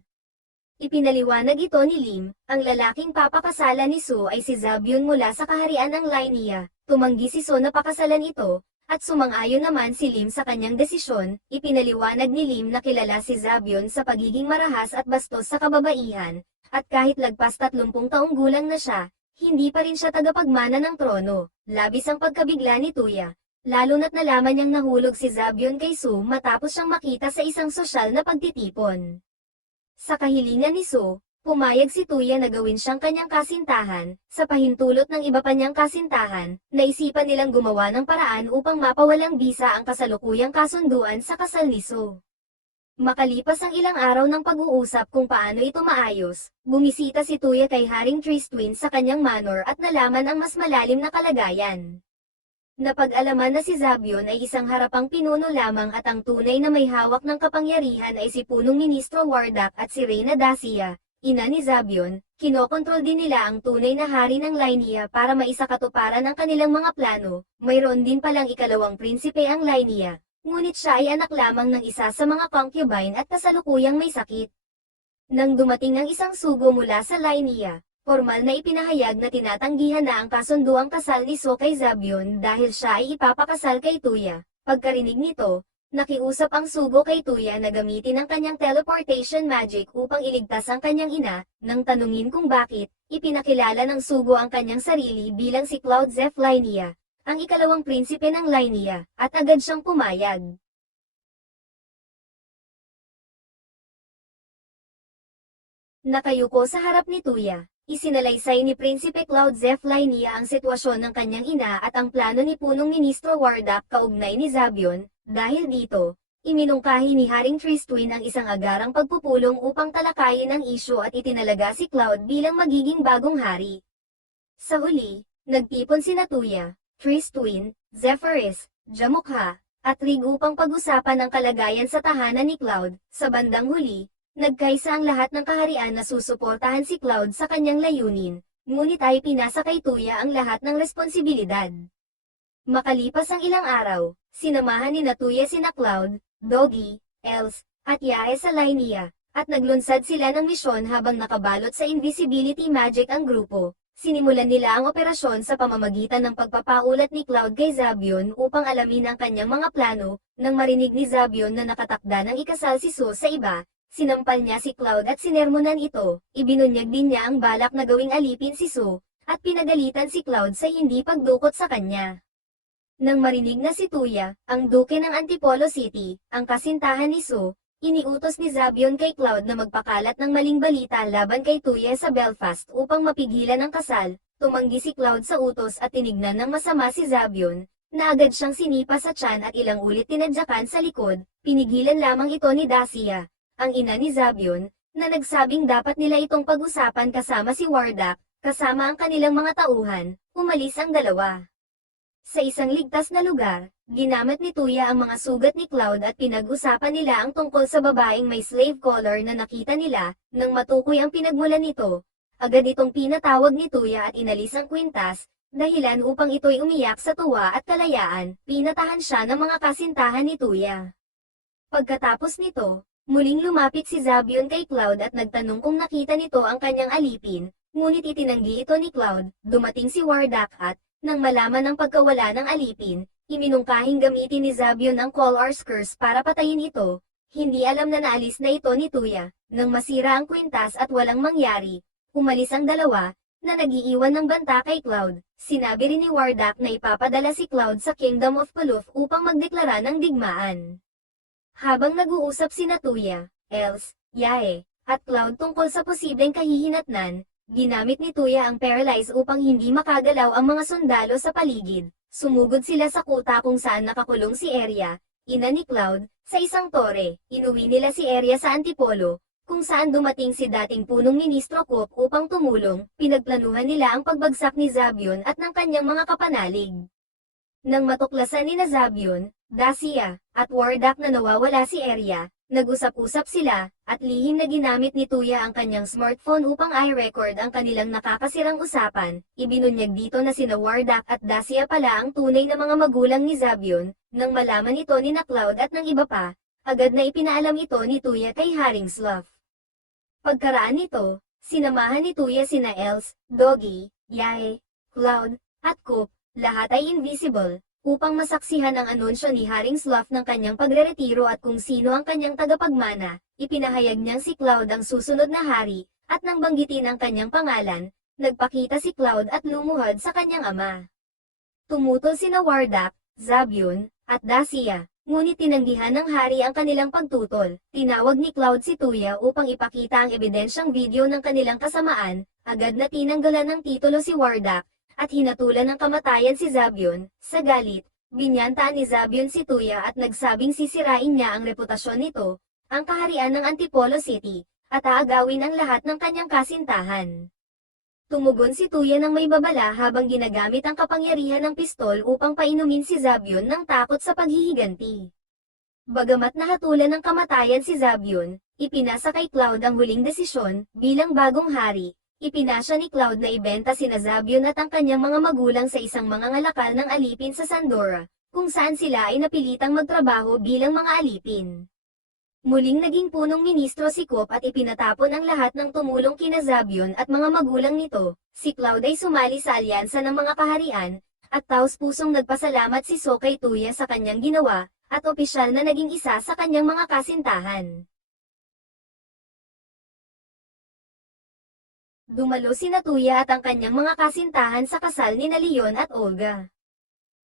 Ipinaliwanag ito ni Lim, ang lalaking papakasalan ni Sue ay si Zabion mula sa kaharian ng Lainia. Tumanggi si Sue na pakasalan ito, at sumang-ayon naman si Lim sa kanyang desisyon. Ipinaliwanag ni Lim na kilala si Zabion sa pagiging marahas at bastos sa kababaihan, at kahit lagpas 30 taong gulang na siya, Hindi pa rin siya tagapagmana ng trono. Labis ang pagkabigla ni Tuya. Lalo na't nalaman niyang nahulog si Zabyon kay Su matapos siyang makita sa isang sosyal na pagtitipon. Sa kahilingan ni Su, pumayag si Tuya na gawin siyang kanyang kasintahan. Sa pahintulot ng iba pa niyang kasintahan, naisipan nilang gumawa ng paraan upang mapawalang bisa ang kasalukuyang kasunduan sa kasal ni Su. Makalipas ang ilang araw ng pag-uusap kung paano ito maayos, bumisita si Tuya kay Haring Tristwin sa kanyang manor at nalaman ang mas malalim na kalagayan. Napag-alaman na si Zabyon ay isang harapang pinuno lamang at ang tunay na may hawak ng kapangyarihan ay si punong ministro Wardak at si Reyna Dacia, ina ni Zabyon. Kinokontrol din nila ang tunay na hari ng Lainia para maisakatuparan ang kanilang mga plano. Mayroon din palang ikalawang prinsipe ang Lainia, ngunit siya ay anak lamang ng isa sa mga concubine at kasalukuyang may sakit. Nang dumating ang isang sugo mula sa Lainia, formal na ipinahayag na tinatanggihan na ang kasunduang kasal ni So kay Zabyon dahil siya ay ipapakasal kay Tuya. Pagkarinig nito, nakiusap ang sugo kay Tuya na gamitin ang kanyang teleportation magic upang iligtas ang kanyang ina. Nang tanungin kung bakit, ipinakilala ng sugo ang kanyang sarili bilang si Cloud Zeph Lainia, ang ikalawang prinsipe ng Lainia, at agad siyang pumayag. Nakayuko sa harap ni Tuya. Isinalaysay ni Prinsipe Cloud Zeph Lainia ang sitwasyon ng kanyang ina at ang plano ni punong ministro Wardak kaugnay ni Zabyon. Dahil dito, iminungkahi ni Haring Tristwin ang isang agarang pagpupulong upang talakayin ang isyu at itinalaga si Cloud bilang magiging bagong hari. Sa huli, nagtipon sina Tuya, Tristwin, Zephyrus, Jamukha, at Rig upang pag-usapan ang kalagayan sa tahanan ni Cloud. Sa bandang huli, nagkaisa ang lahat ng kaharian na susuportahan si Cloud sa kanyang layunin, ngunit ay pinasa kay Tuya ang lahat ng responsibilidad. Makalipas ang ilang araw, sinamahan ni Tuya sina Cloud, Doggy, Els, at Yae sa Lainia, at naglunsad sila ng misyon habang nakabalot sa invisibility magic ang grupo. Sinimulan nila ang operasyon sa pamamagitan ng pagpapaulat ni Cloud kay Zabyon upang alamin ang kanyang mga plano. Nang marinig ni Zabyon na nakatakda ng ikasal si Su sa iba, sinampal niya si Cloud at sinermonan ito. Ibinunyag din niya ang balak na gawing alipin si Su, at pinagalitan si Cloud sa hindi pagdukot sa kanya. Nang marinig na si Tuya, ang duke ng Antipolo City, ang kasintahan ni Su, iniutos ni Zabyon kay Cloud na magpakalat ng maling balita laban kay Tuya sa Belfast upang mapigilan ang kasal. Tumanggi si Cloud sa utos at tinignan ng masama si Zabyon, na agad siyang sinipa sa tiyan at ilang ulit tinadyakan sa likod. Pinigilan lamang ito ni Dacia, ang ina ni Zabyon, na nagsabing dapat nila itong pag-usapan kasama si Wardak, kasama ang kanilang mga tauhan. Umalis ang dalawa. Sa isang ligtas na lugar, ginamit ni Tuya ang mga sugat ni Cloud at pinag-usapan nila ang tungkol sa babaeng may slave collar na nakita nila. Nang matukoy ang pinagmulan nito, agad itong pinatawag ni Tuya at inalis ang kwintas, dahilan upang ito'y umiyak sa tuwa at kalayaan. Pinatahan siya ng mga kasintahan ni Tuya. Pagkatapos nito, muling lumapit si Zabyon kay Cloud at nagtanong kung nakita nito ang kanyang alipin, ngunit itinanggi ito ni Cloud. Dumating si Wardak at, nang malaman ang pagkawala ng alipin, iminungkahing gamitin ni Zabyon ang Collar's Curse para patayin ito. Hindi alam na naalis na ito ni Tuya. Nang masira ang kwintas at walang mangyari, umalis ang dalawa, na nag-iiwan ng banta kay Cloud. Sinabi rin ni Wardak na ipapadala si Cloud sa Kingdom of Puluf upang magdeklara ng digmaan. Habang nag-uusap sina Tuya, Els, Yae, at Cloud tungkol sa posibleng kahihinatnan, ginamit ni Tuya ang paralyze upang hindi makagalaw ang mga sundalo sa paligid. Sumugod sila sa kuta kung saan nakakulong si Eria, ina ni Cloud, sa isang tore. Inuwi nila si Eria sa Antipolo, kung saan dumating si dating punong ministro Cook upang tumulong. Pinagplanuhan nila ang pagbagsak ni Zabyon at ng kanyang mga kapanalig. Nang matuklasan ni Zabyon, Dacia, at Wardak na nawawala si Eria, nag-usap-usap sila, at lihim na ginamit ni Tuya ang kanyang smartphone upang i-record ang kanilang nakakasirang usapan. Ibinunyag dito na sina Wardak at Dacia pala ang tunay na mga magulang ni Zabyon. Nang malaman ito ni Cloud at ng iba pa, agad na ipinaalam ito ni Tuya kay Haring Slough. Pagkaraan nito, sinamahan ni Tuya sina Els, Doggy, Yae, Cloud, at Cook, lahat ay invisible, upang masaksihan ang anunsyo ni Haring Slough ng kanyang pagreretiro at kung sino ang kanyang tagapagmana. Ipinahayag niyang si Cloud ang susunod na hari, at nang banggitin ang kanyang pangalan, nagpakita si Cloud at lumuhod sa kanyang ama. Tumutol sina Wardak, Zabion, at Dacia, ngunit tinanggihan ng hari ang kanilang pagtutol. Tinawag ni Cloud si Tuya upang ipakita ang ebidensyang video ng kanilang kasamaan, agad na tinanggalan ng titulo si Wardak, at hinatulan ng kamatayan si Zabion. Sa galit, binyantaan ni Zabion si Tuya at nagsabing sisirain niya ang reputasyon nito, ang kaharian ng Antipolo City, at aagawin ang lahat ng kanyang kasintahan. Tumugon si Tuya ng may babala habang ginagamit ang kapangyarihan ng pistol upang painumin si Zabion ng takot sa paghihiganti. Bagamat nahatulan ng kamatayan si Zabion, ipinasa kay Cloud ang huling desisyon, bilang bagong hari. Ipinasya ni Cloud na ibenta sina Zabion at ang kanyang mga magulang sa isang mga ngalakal ng alipin sa Sandora, kung saan sila ay napilitang magtrabaho bilang mga alipin. Muling naging punong ministro si Coop at ipinatapon ang lahat ng tumulong kina Zabion at mga magulang nito. Si Cloud ay sumali sa alyansa ng mga kaharian, at taos-pusong nagpasalamat si So kay Tuya sa kanyang ginawa, at opisyal na naging isa sa kanyang mga kasintahan. Dumalo sina Tuya at ang kanyang mga kasintahan sa kasal ni Leon at Olga.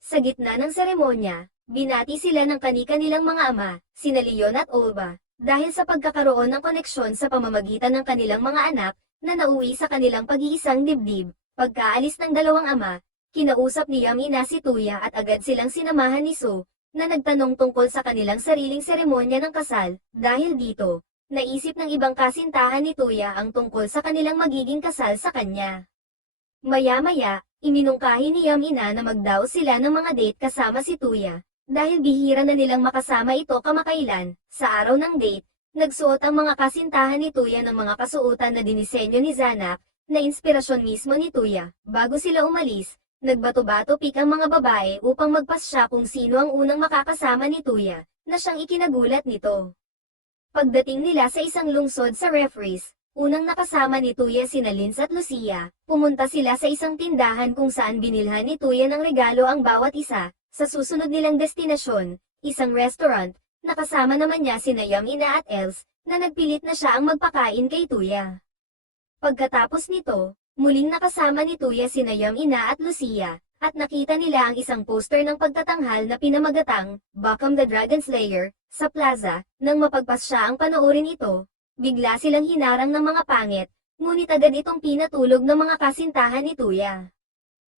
Sa gitna ng seremonya, binati sila ng kani-kanilang mga ama, sina Leon at Olga, dahil sa pagkakaroon ng koneksyon sa pamamagitan ng kanilang mga anak, na nauwi sa kanilang pag-iisang dibdib. Pagkaalis ng dalawang ama, kinausap ni Ina si Tuya at agad silang sinamahan ni So, na nagtanong tungkol sa kanilang sariling seremonya ng kasal. Dahil dito, naisip ng ibang kasintahan ni Tuya ang tungkol sa kanilang magiging kasal sa kanya. Maya-maya, iminungkahi ni Ina na magdaos sila ng mga date kasama si Tuya. Dahil bihira na nilang makasama ito kamakailan, sa araw ng date, nagsuot ang mga kasintahan ni Tuya ng mga kasuotan na dinisenyo ni Zanak, na inspirasyon mismo ni Tuya. Bago sila umalis, nagbato-bato-pik ang mga babae upang magpasya kung sino ang unang makakasama ni Tuya, na siyang ikinagulat nito. Pagdating nila sa isang lungsod sa referees, unang nakasama ni Tuya sina Linz at Lucia, pumunta sila sa isang tindahan kung saan binilhan ni Tuya ng regalo ang bawat isa. Sa susunod nilang destinasyon, isang restaurant, nakasama naman niya sina Ina at Els, na nagpilit na siya ang magpakain kay Tuya. Pagkatapos nito, muling nakasama ni Tuya sina Ina at Lucia, at nakita nila ang isang poster ng pagtatanghal na pinamagatang, Become the Dragon Slayer, sa plaza. Nang mapagpasya ang panoorin ito, bigla silang hinarang ng mga pangit, ngunit agad itong pinatulog ng mga kasintahan ni Tuya.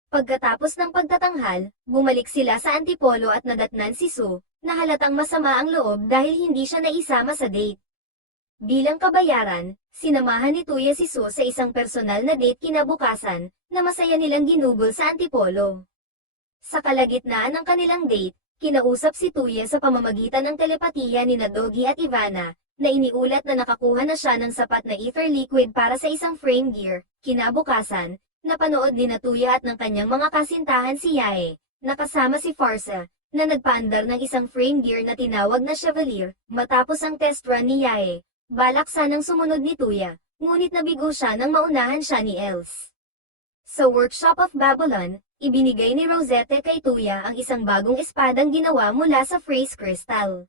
Pagkatapos ng pagtatanghal, bumalik sila sa Antipolo at nadatnan si So, na halatang masama ang loob dahil hindi siya naisama sa date. Bilang kabayaran, sinamahan ni Tuya si So sa isang personal na date kinabukasan, na masaya nilang ginugol sa Antipolo. Sa kalagitnaan ng kanilang date, kinausap si Tuya sa pamamagitan ng telepatiya ni Dogi at Ivana, na iniulat na nakakuha na siya ng sapat na ether liquid para sa isang frame gear. Kinabukasan, napanood din na Tuya at ng kanyang mga kasintahan si Yae, nakasama si Farsa, na nagpaandar ng isang frame gear na tinawag na Chevalier. Matapos ang test run ni Yae, balak sanang sumunod ni Tuya, ngunit nabigo siya nang maunahan siya ni Els. Sa Workshop of Babylon, ibinigay ni Rosette kay Tuya ang isang bagong espadang ginawa mula sa Phrase Crystal.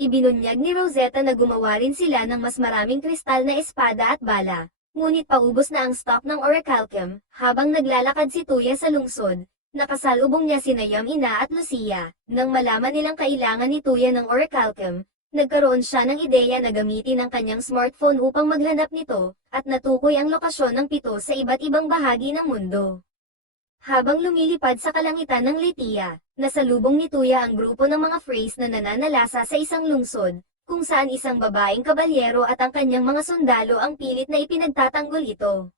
Ibinunyag ni Rosetta na gumawa rin sila ng mas maraming kristal na espada at bala. Ngunit paubos na ang stock ng Orichalcum, habang naglalakad si Tuya sa lungsod, nakasalubong niya sina Ina at Lucia. Nang malaman nilang kailangan ni Tuya ng Orichalcum, nagkaroon siya ng ideya na gamitin ang kanyang smartphone upang maghanap nito, at natukoy ang lokasyon ng 7 sa iba't ibang bahagi ng mundo. Habang lumilipad sa kalangitan ng Letia, nasalubong ni Tuya ang grupo ng mga Phrase na nananalasa sa isang lungsod, kung saan isang babaeng kabalyero at ang kanyang mga sundalo ang pilit na ipinagtatanggol ito.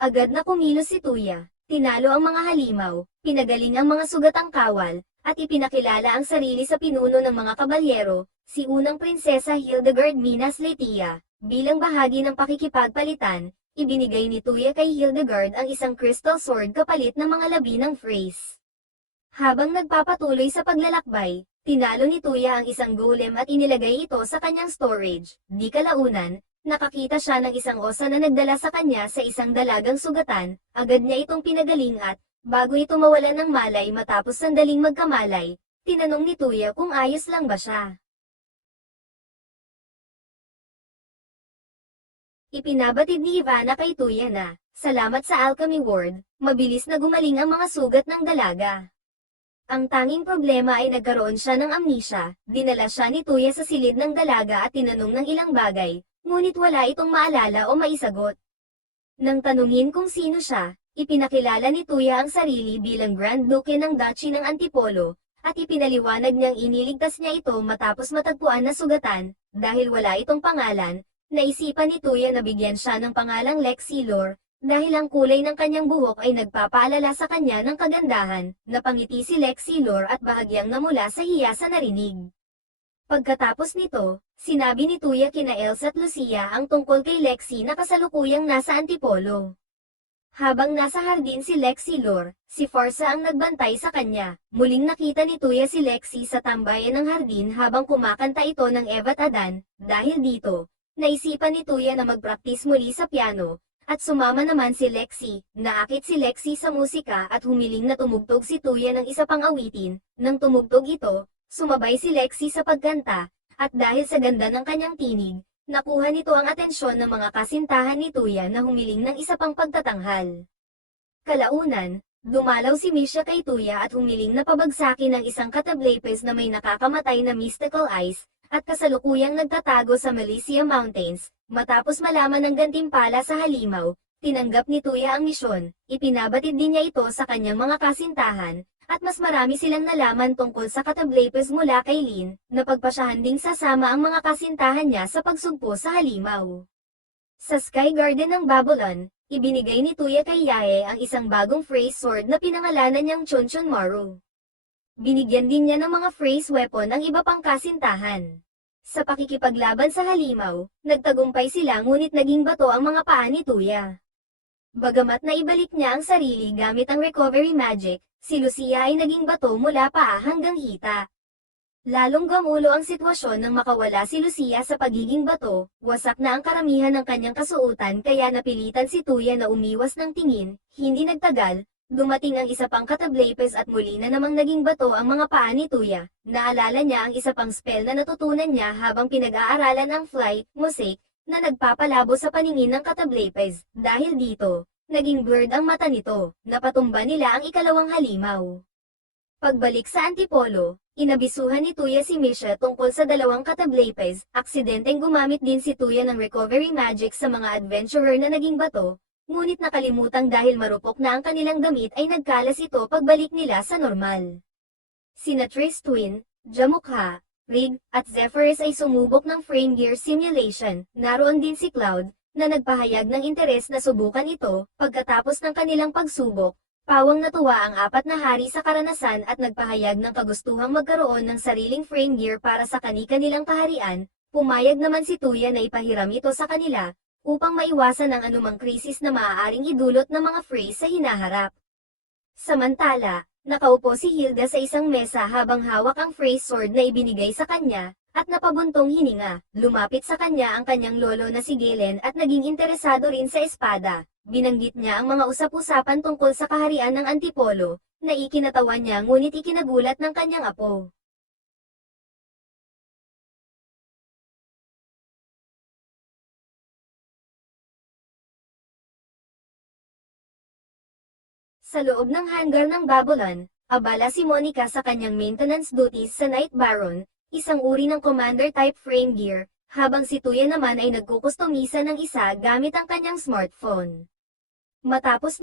Agad na kumilos si Tuya, tinalo ang mga halimaw, pinagaling ang mga sugatang kawal, at ipinakilala ang sarili sa pinuno ng mga kabalyero, si unang prinsesa Hildegard Minas Letia. Bilang bahagi ng pakikipagpalitan, ibinigay ni Tuya kay Hildegard ang isang crystal sword kapalit ng mga labi ng Phrase. Habang nagpapatuloy sa paglalakbay, tinalo ni Tuya ang isang golem at inilagay ito sa kanyang storage. Di kalaunan, nakakita siya ng isang osa na nagdala sa kanya sa isang dalagang sugatan, agad niya itong pinagaling at, bago ito mawalan ng malay matapos sandaling magkamalay, tinanong ni Tuya kung ayos lang ba siya. Ipinabatid ni Ivana kay Tuya na, Salamat sa Alchemy Ward, mabilis na gumaling ang mga sugat ng dalaga. Ang tanging problema ay nagkaroon siya ng amnesia, dinala siya ni Tuya sa silid ng dalaga at tinanong ng ilang bagay, ngunit wala itong maalala o maisagot. Nang tanungin kung sino siya, ipinakilala ni Tuya ang sarili bilang Grand Duke ng Duchy ng Antipolo, at ipinaliwanag niyang iniligtas niya ito matapos matagpuan na sugatan, dahil wala itong pangalan, naisipan ni Tuya na bigyan siya ng pangalang Lexilor, dahil ang kulay ng kanyang buhok ay nagpapaalala sa kanya ng kagandahan, napangiti si Lexilor at bahagyang namula sa hiya sa narinig. Pagkatapos nito, sinabi ni Tuya kina Elsa at Lucia ang tungkol kay Lexi na kasalukuyang nasa Antipolo. Habang nasa hardin si Lexilor, si Forza ang nagbantay sa kanya. Muling nakita ni Tuya si Lexi sa tambayan ng hardin habang kumakanta ito ng Eva't Adan. Dahil dito, naisipan ni Tuya na magpraktis muli sa piano, at sumama naman si Lexi. Naakit si Lexi sa musika at humiling na tumugtog si Tuya ng isa pang awitin. Nang tumugtog ito, sumabay si Lexi sa pagkanta, at dahil sa ganda ng kanyang tinig, nakuha nito ang atensyon ng mga kasintahan ni Tuya na humiling ng isa pang pagtatanghal. Kalaunan, dumalaw si Misha kay Tuya at humiling na pabagsakin ng isang katablepes na may nakakamatay na mystical eyes, at kasalukuyang nagtatago sa Malicia Mountains. Matapos malaman ng gantimpala sa halimaw, tinanggap ni Tuya ang misyon, ipinabatid din niya ito sa kanyang mga kasintahan, at mas marami silang nalaman tungkol sa katablepes mula kay Lin, na pagpasyahan ding sasama ang mga kasintahan niya sa pagsugpo sa halimaw. Sa Sky Garden ng Babylon, ibinigay ni Tuya kay Yae ang isang bagong phrase sword na pinangalanan niyang Chunchun Maru. Binigyan din niya ng mga phrase weapon ang iba pang kasintahan. Sa pakikipaglaban sa halimaw, nagtagumpay sila ngunit naging bato ang mga paa ni Tuya. Bagamat naibalik niya ang sarili gamit ang recovery magic, si Lucia ay naging bato mula paa hanggang hita. Lalong gamulo ang sitwasyon nang makawala si Lucia sa pagiging bato, wasak na ang karamihan ng kanyang kasuotan kaya napilitan si Tuya na umiwas ng tingin. Hindi nagtagal, dumating ang isa pang katablepes at muli na namang naging bato ang mga paa ni Tuya. Naalala niya ang isa pang spell na natutunan niya habang pinag-aaralan ang Fly, Mosaic, na nagpapalabo sa paningin ng katablepes. Dahil dito, naging blurred ang mata nito, napatumba nila ang ikalawang halimaw. Pagbalik sa Antipolo, inabisuhan ni Tuya si Misha tungkol sa dalawang katablepes. Aksidenteng gumamit din si Tuya ng recovery magic sa mga adventurer na naging bato, ngunit nakalimutang dahil marupok na ang kanilang damit ay nagkalas ito pagbalik nila sa normal. Sina Tris Twin, Jamukha, Rig, at Zephyrus ay sumubok ng frame gear simulation. Naroon din si Cloud, na nagpahayag ng interes na subukan ito. Pagkatapos ng kanilang pagsubok, pawang natuwa ang apat na hari sa karanasan at nagpahayag ng kagustuhang magkaroon ng sariling frame gear para sa kani-kanilang kaharian. Pumayag naman si Tuya na ipahiram ito sa kanila, upang maiwasan ang anumang krisis na maaaring idulot ng mga phrase sa hinaharap. Samantala, nakaupo si Hilda sa isang mesa habang hawak ang phrase sword na ibinigay sa kanya, at napabuntong hininga. Lumapit sa kanya ang kanyang lolo na si Galen at naging interesado rin sa espada. Binanggit niya ang mga usap-usapan tungkol sa kaharian ng Antipolo, na ikinatawan niya ngunit ikinagulat ng kanyang apo. Sa loob ng hangar ng Babylon, abala si Monica sa kanyang maintenance duties sa Night Baron, isang uri ng commander-type frame gear, habang si Tuya naman ay nagkukustomisa ng isa gamit ang kanyang smartphone. Matapos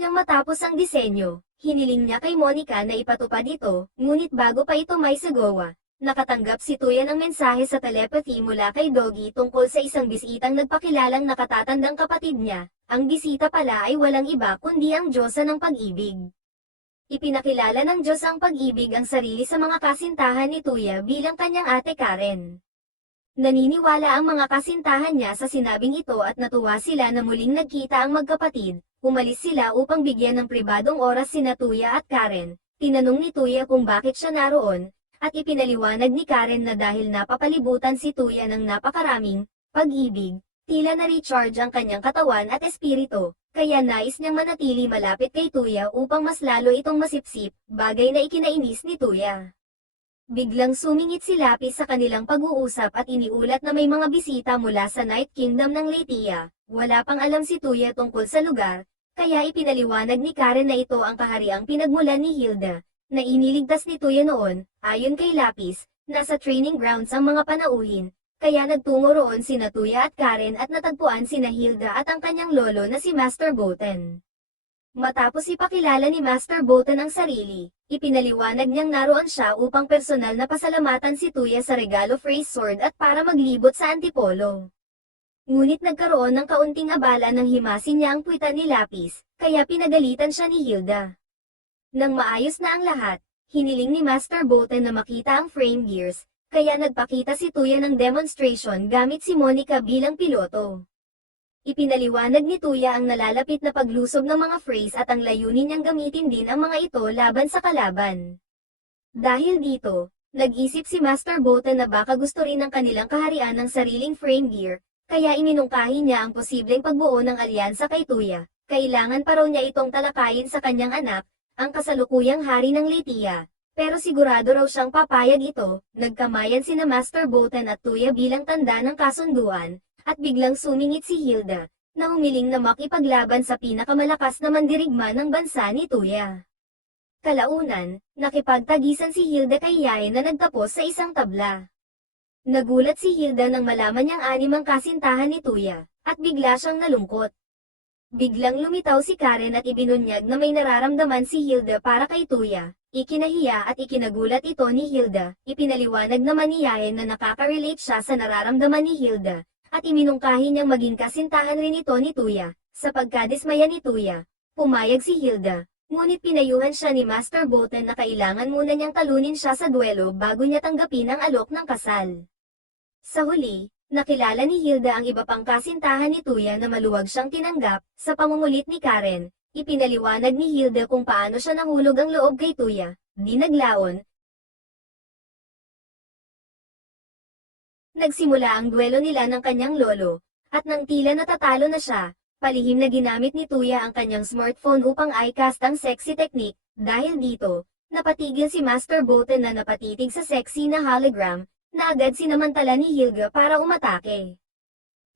ang disenyo, hiniling niya kay Monica na ipatupad ito, ngunit bago pa ito may sagawa, nakatanggap si Tuya ng mensahe sa telepathy mula kay Doggy tungkol sa isang bisitang nagpakilalang nakatatandang kapatid niya. Ang bisita pala ay walang iba kundi ang Diyosa ng pag-ibig. Ipinakilala ng Diyos ang pag-ibig ang sarili sa mga kasintahan ni Tuya bilang kanyang ate Karen. Naniniwala ang mga kasintahan niya sa sinabing ito at natuwa sila na muling nagkita ang magkapatid. Umalis sila upang bigyan ng pribadong oras sina Tuya at Karen. Tinanong ni Tuya kung bakit siya naroon, at ipinaliwanag ni Karen na dahil napapalibutan si Tuya ng napakaraming pag-ibig, tila na-recharge ang kanyang katawan at espiritu, kaya nais niyang manatili malapit kay Tuya upang mas lalo itong masipsip, bagay na ikinainis ni Tuya. Biglang sumingit si Lapis sa kanilang pag-uusap at iniulat na may mga bisita mula sa Night Kingdom ng Leytia. Wala pang alam si Tuya tungkol sa lugar, Kaya ipinaliwanag ni Karen na ito ang kahariang pinagmulan ni Hilda, na iniligtas ni Tuya noon, ayon kay Lapis, nasa training grounds ang mga panauhin, kaya nagtungo roon sina Tuya at Karen at natagpuan sina Hilda at ang kanyang lolo na si Master Boten. Matapos ipakilala ni Master Boten ang sarili, ipinaliwanag niyang naroon siya upang personal na pasalamatan si Tuya sa regalo phrase sword at para maglibot sa Antipolo. Ngunit nagkaroon ng kaunting abala nang himasin niya ang puwitan ni Lapis, kaya pinagalitan siya ni Hilda. Nang maayos na ang lahat, hiniling ni Master Boten na makita ang frame gears, kaya nagpakita si Tuya ng demonstration gamit si Monica bilang piloto. Ipinaliwanag ni Tuya ang nalalapit na paglusob ng mga phrase at ang layunin niyang gamitin din ang mga ito laban sa kalaban. Dahil dito, nag-isip si Master Boten na baka gusto rin ng kanilang kaharian ng sariling frame gear, kaya iminungkahi niya ang posibleng pagbuo ng alyansa kay Tuya. Kailangan pa raw niya itong talakayin sa kanyang anak, ang kasalukuyang hari ng Leytea. Pero sigurado raw siyang papayag ito, nagkamayan sina Master Boten at Tuya bilang tanda ng kasunduan, at biglang sumingit si Hilda, na humiling na makipaglaban sa pinakamalakas na mandirigma ng bansa ni Tuya. Kalaunan, nakipagtagisan si Hilda kay Yae na nagtapos sa isang tabla. Nagulat si Hilda nang malaman niyang anim ang kasintahan ni Tuya, at bigla siyang nalungkot. Biglang lumitaw si Karen at ibinunyag na may nararamdaman si Hilda para kay Tuya. Ikinahiya at ikinagulat ito ni Hilda, ipinaliwanag naman ni Yae na nakaka-relate siya sa nararamdaman ni Hilda, at iminungkahi niyang maging kasintahan rin ito ni Tuya. Sa pagkadismaya ni Tuya, pumayag si Hilda, ngunit pinayuhan siya ni Master Boten na kailangan muna niyang talunin siya sa duelo bago niya tanggapin ang alok ng kasal. Sa huli, nakilala ni Hilda ang iba pang kasintahan ni Tuya na maluwag siyang tinanggap. Sa pangungulit ni Karen, ipinaliwanag ni Hilda kung paano siya nahulog ang loob kay Tuya. Di naglaon. Nagsimula ang duelo nila ng kanyang lolo, at nang tila natatalo na siya, palihim na ginamit ni Tuya ang kanyang smartphone upang i-cast ang sexy technique. Dahil dito, napatigil si Master Boten na napatitig sa sexy na hologram, na agad sinamantala ni Hilda para umatake.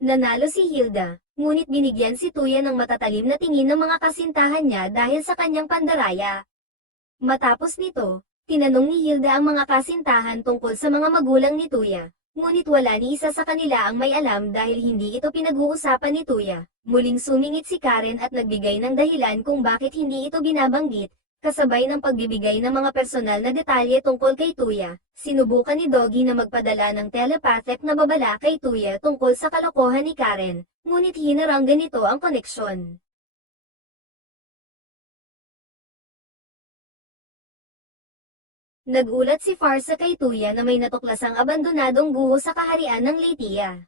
Nanalo si Hilda, ngunit binigyan si Tuya ng matatalim na tingin ng mga kasintahan niya dahil sa kanyang pandaraya. Matapos nito, tinanong ni Hilda ang mga kasintahan tungkol sa mga magulang ni Tuya, ngunit wala ni isa sa kanila ang may alam dahil hindi ito pinag-uusapan ni Tuya. Muling sumingit si Karen at nagbigay ng dahilan kung bakit hindi ito binabanggit, kasabay ng pagbibigay ng mga personal na detalye tungkol kay Tuya. Sinubukan ni Doggy na magpadala ng telepathic na babala kay Tuya tungkol sa kalokohan ni Karen, ngunit hinaranggan nito ang koneksyon. Nagulat si Farsa kay Tuya na may natuklasang abandonadong guho sa kaharian ng Leytea.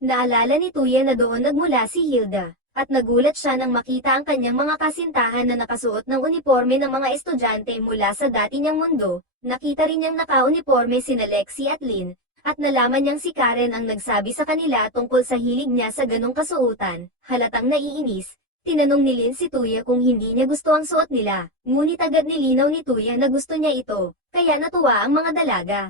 Naalala ni Tuya na doon nagmula si Hilda, at nagulat siya nang makita ang kanyang mga kasintahan na nakasuot ng uniforme ng mga estudyante mula sa dati niyang mundo. Nakita rin niyang naka-uniforme sina Lexi at Lynn, at nalaman niyang si Karen ang nagsabi sa kanila tungkol sa hilig niya sa ganong kasuotan. Halatang naiinis, tinanong ni Lynn si Tuya kung hindi niya gusto ang suot nila, ngunit agad nilinaw ni Tuya na gusto niya ito, kaya natuwa ang mga dalaga.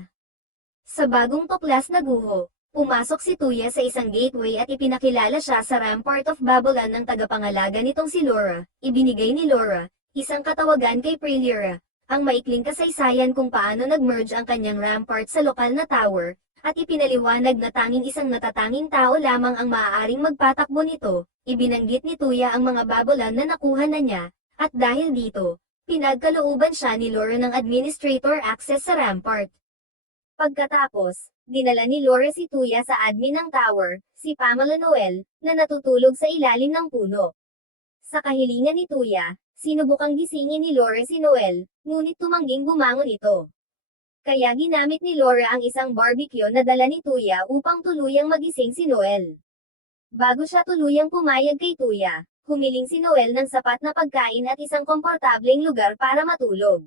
Sa bagong tuklas na guho, pumasok si Tuya sa isang gateway at ipinakilala siya sa Rampart of Babylon ng tagapangalaga nitong si Laura. Ibinigay ni Laura, isang katawagan kay Prelira, ang maikling kasaysayan kung paano nag-merge ang kanyang rampart sa lokal na tower, at ipinaliwanag na tanging isang natatanging tao lamang ang maaaring magpatakbo nito. Ibinanggit ni Tuya ang mga Babylon na nakuha na niya, at dahil dito, pinagkalooban siya ni Laura ng administrator access sa rampart. Pagkatapos, dinala ni Laura si Tuya sa admin ng tower, si Pamela Noel, na natutulog sa ilalim ng puno. Sa kahilingan ni Tuya, sinubukang gisingin ni Laura si Noel, ngunit tumangging bumangon ito. Kaya ginamit ni Laura ang isang barbecue na dala ni Tuya upang tuluyang magising si Noel. Bago siya tuluyang pumayag kay Tuya, humiling si Noel ng sapat na pagkain at isang komportableng lugar para matulog.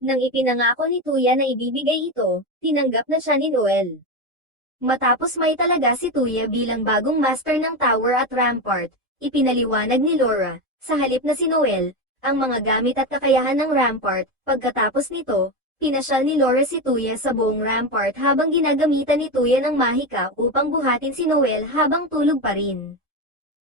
Nang ipinangako ni Tuya na ibibigay ito, tinanggap na siya ni Noel. Matapos may talaga si Tuya bilang bagong master ng tower at rampart, ipinaliwanag ni Laura, sa halip na si Noel, ang mga gamit at kakayahan ng rampart. Pagkatapos nito, pinasyal ni Laura si Tuya sa buong rampart habang ginagamitan ni Tuya ng mahika upang buhatin si Noel habang tulog pa rin.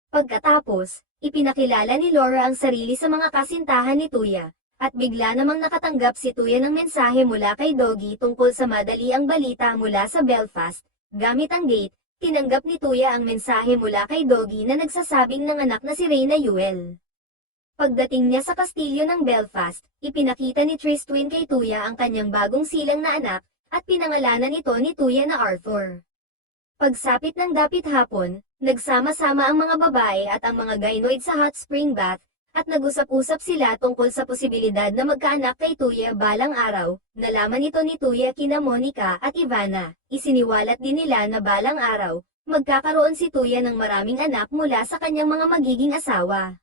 Pagkatapos, ipinakilala ni Laura ang sarili sa mga kasintahan ni Tuya, at bigla namang nakatanggap si Tuya ng mensahe mula kay Doggy tungkol sa madaliang balita mula sa Belfast. Gamit ang gate, tinanggap ni Tuya ang mensahe mula kay Doggy na nagsasabing nanganak na si Reyna Yuel. Pagdating niya sa kastilyo ng Belfast, ipinakita ni Tristwin kay Tuya ang kanyang bagong silang na anak, at pinangalanan ito ni Tuya na Arthur. Pagsapit ng dapit hapon, nagsama-sama ang mga babae at ang mga gynoid sa hot spring bath, at nag-usap-usap sila tungkol sa posibilidad na magkaanak kay Tuya balang araw. Nalaman ito ni Tuya kina Monica at Ivana. Isiniwalat din nila na balang araw, magkakaroon si Tuya ng maraming anak mula sa kanyang mga magiging asawa.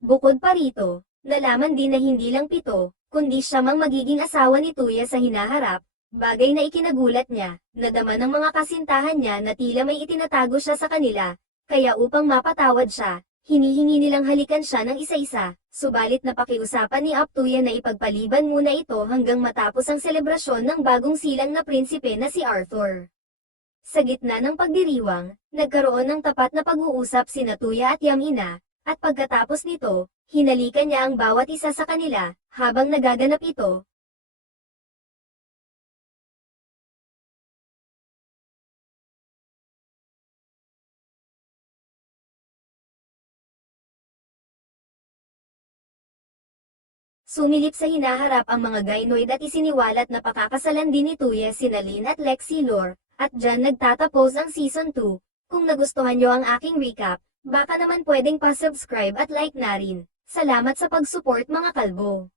Bukod pa rito, nalaman din na hindi lang 7, kundi siya mang magiging asawa ni Tuya sa hinaharap. Bagay na ikinagulat niya, nadama ng mga kasintahan niya na tila may itinatago siya sa kanila, kaya upang mapatawad siya, hinihingi nilang halikan siya ng isa-isa, subalit napakiusapan ni Tuya na ipagpaliban muna ito hanggang matapos ang selebrasyon ng bagong silang na prinsipe na si Arthur. Sa gitna ng pagdiriwang, nagkaroon ng tapat na pag-uusap sina Tuya at Yamina, at pagkatapos nito, hinalikan niya ang bawat isa sa kanila, habang nagaganap ito. Sumilip sa hinaharap ang mga gynoid at isiniwalat na pakakasalan din ni Tuya sina Lynn at Lexi Lore, at dyan nagtatapos ang Season 2. Kung nagustuhan nyo ang aking recap, baka naman pwedeng pa-subscribe at like na rin. Salamat sa pag-support mga kalbo.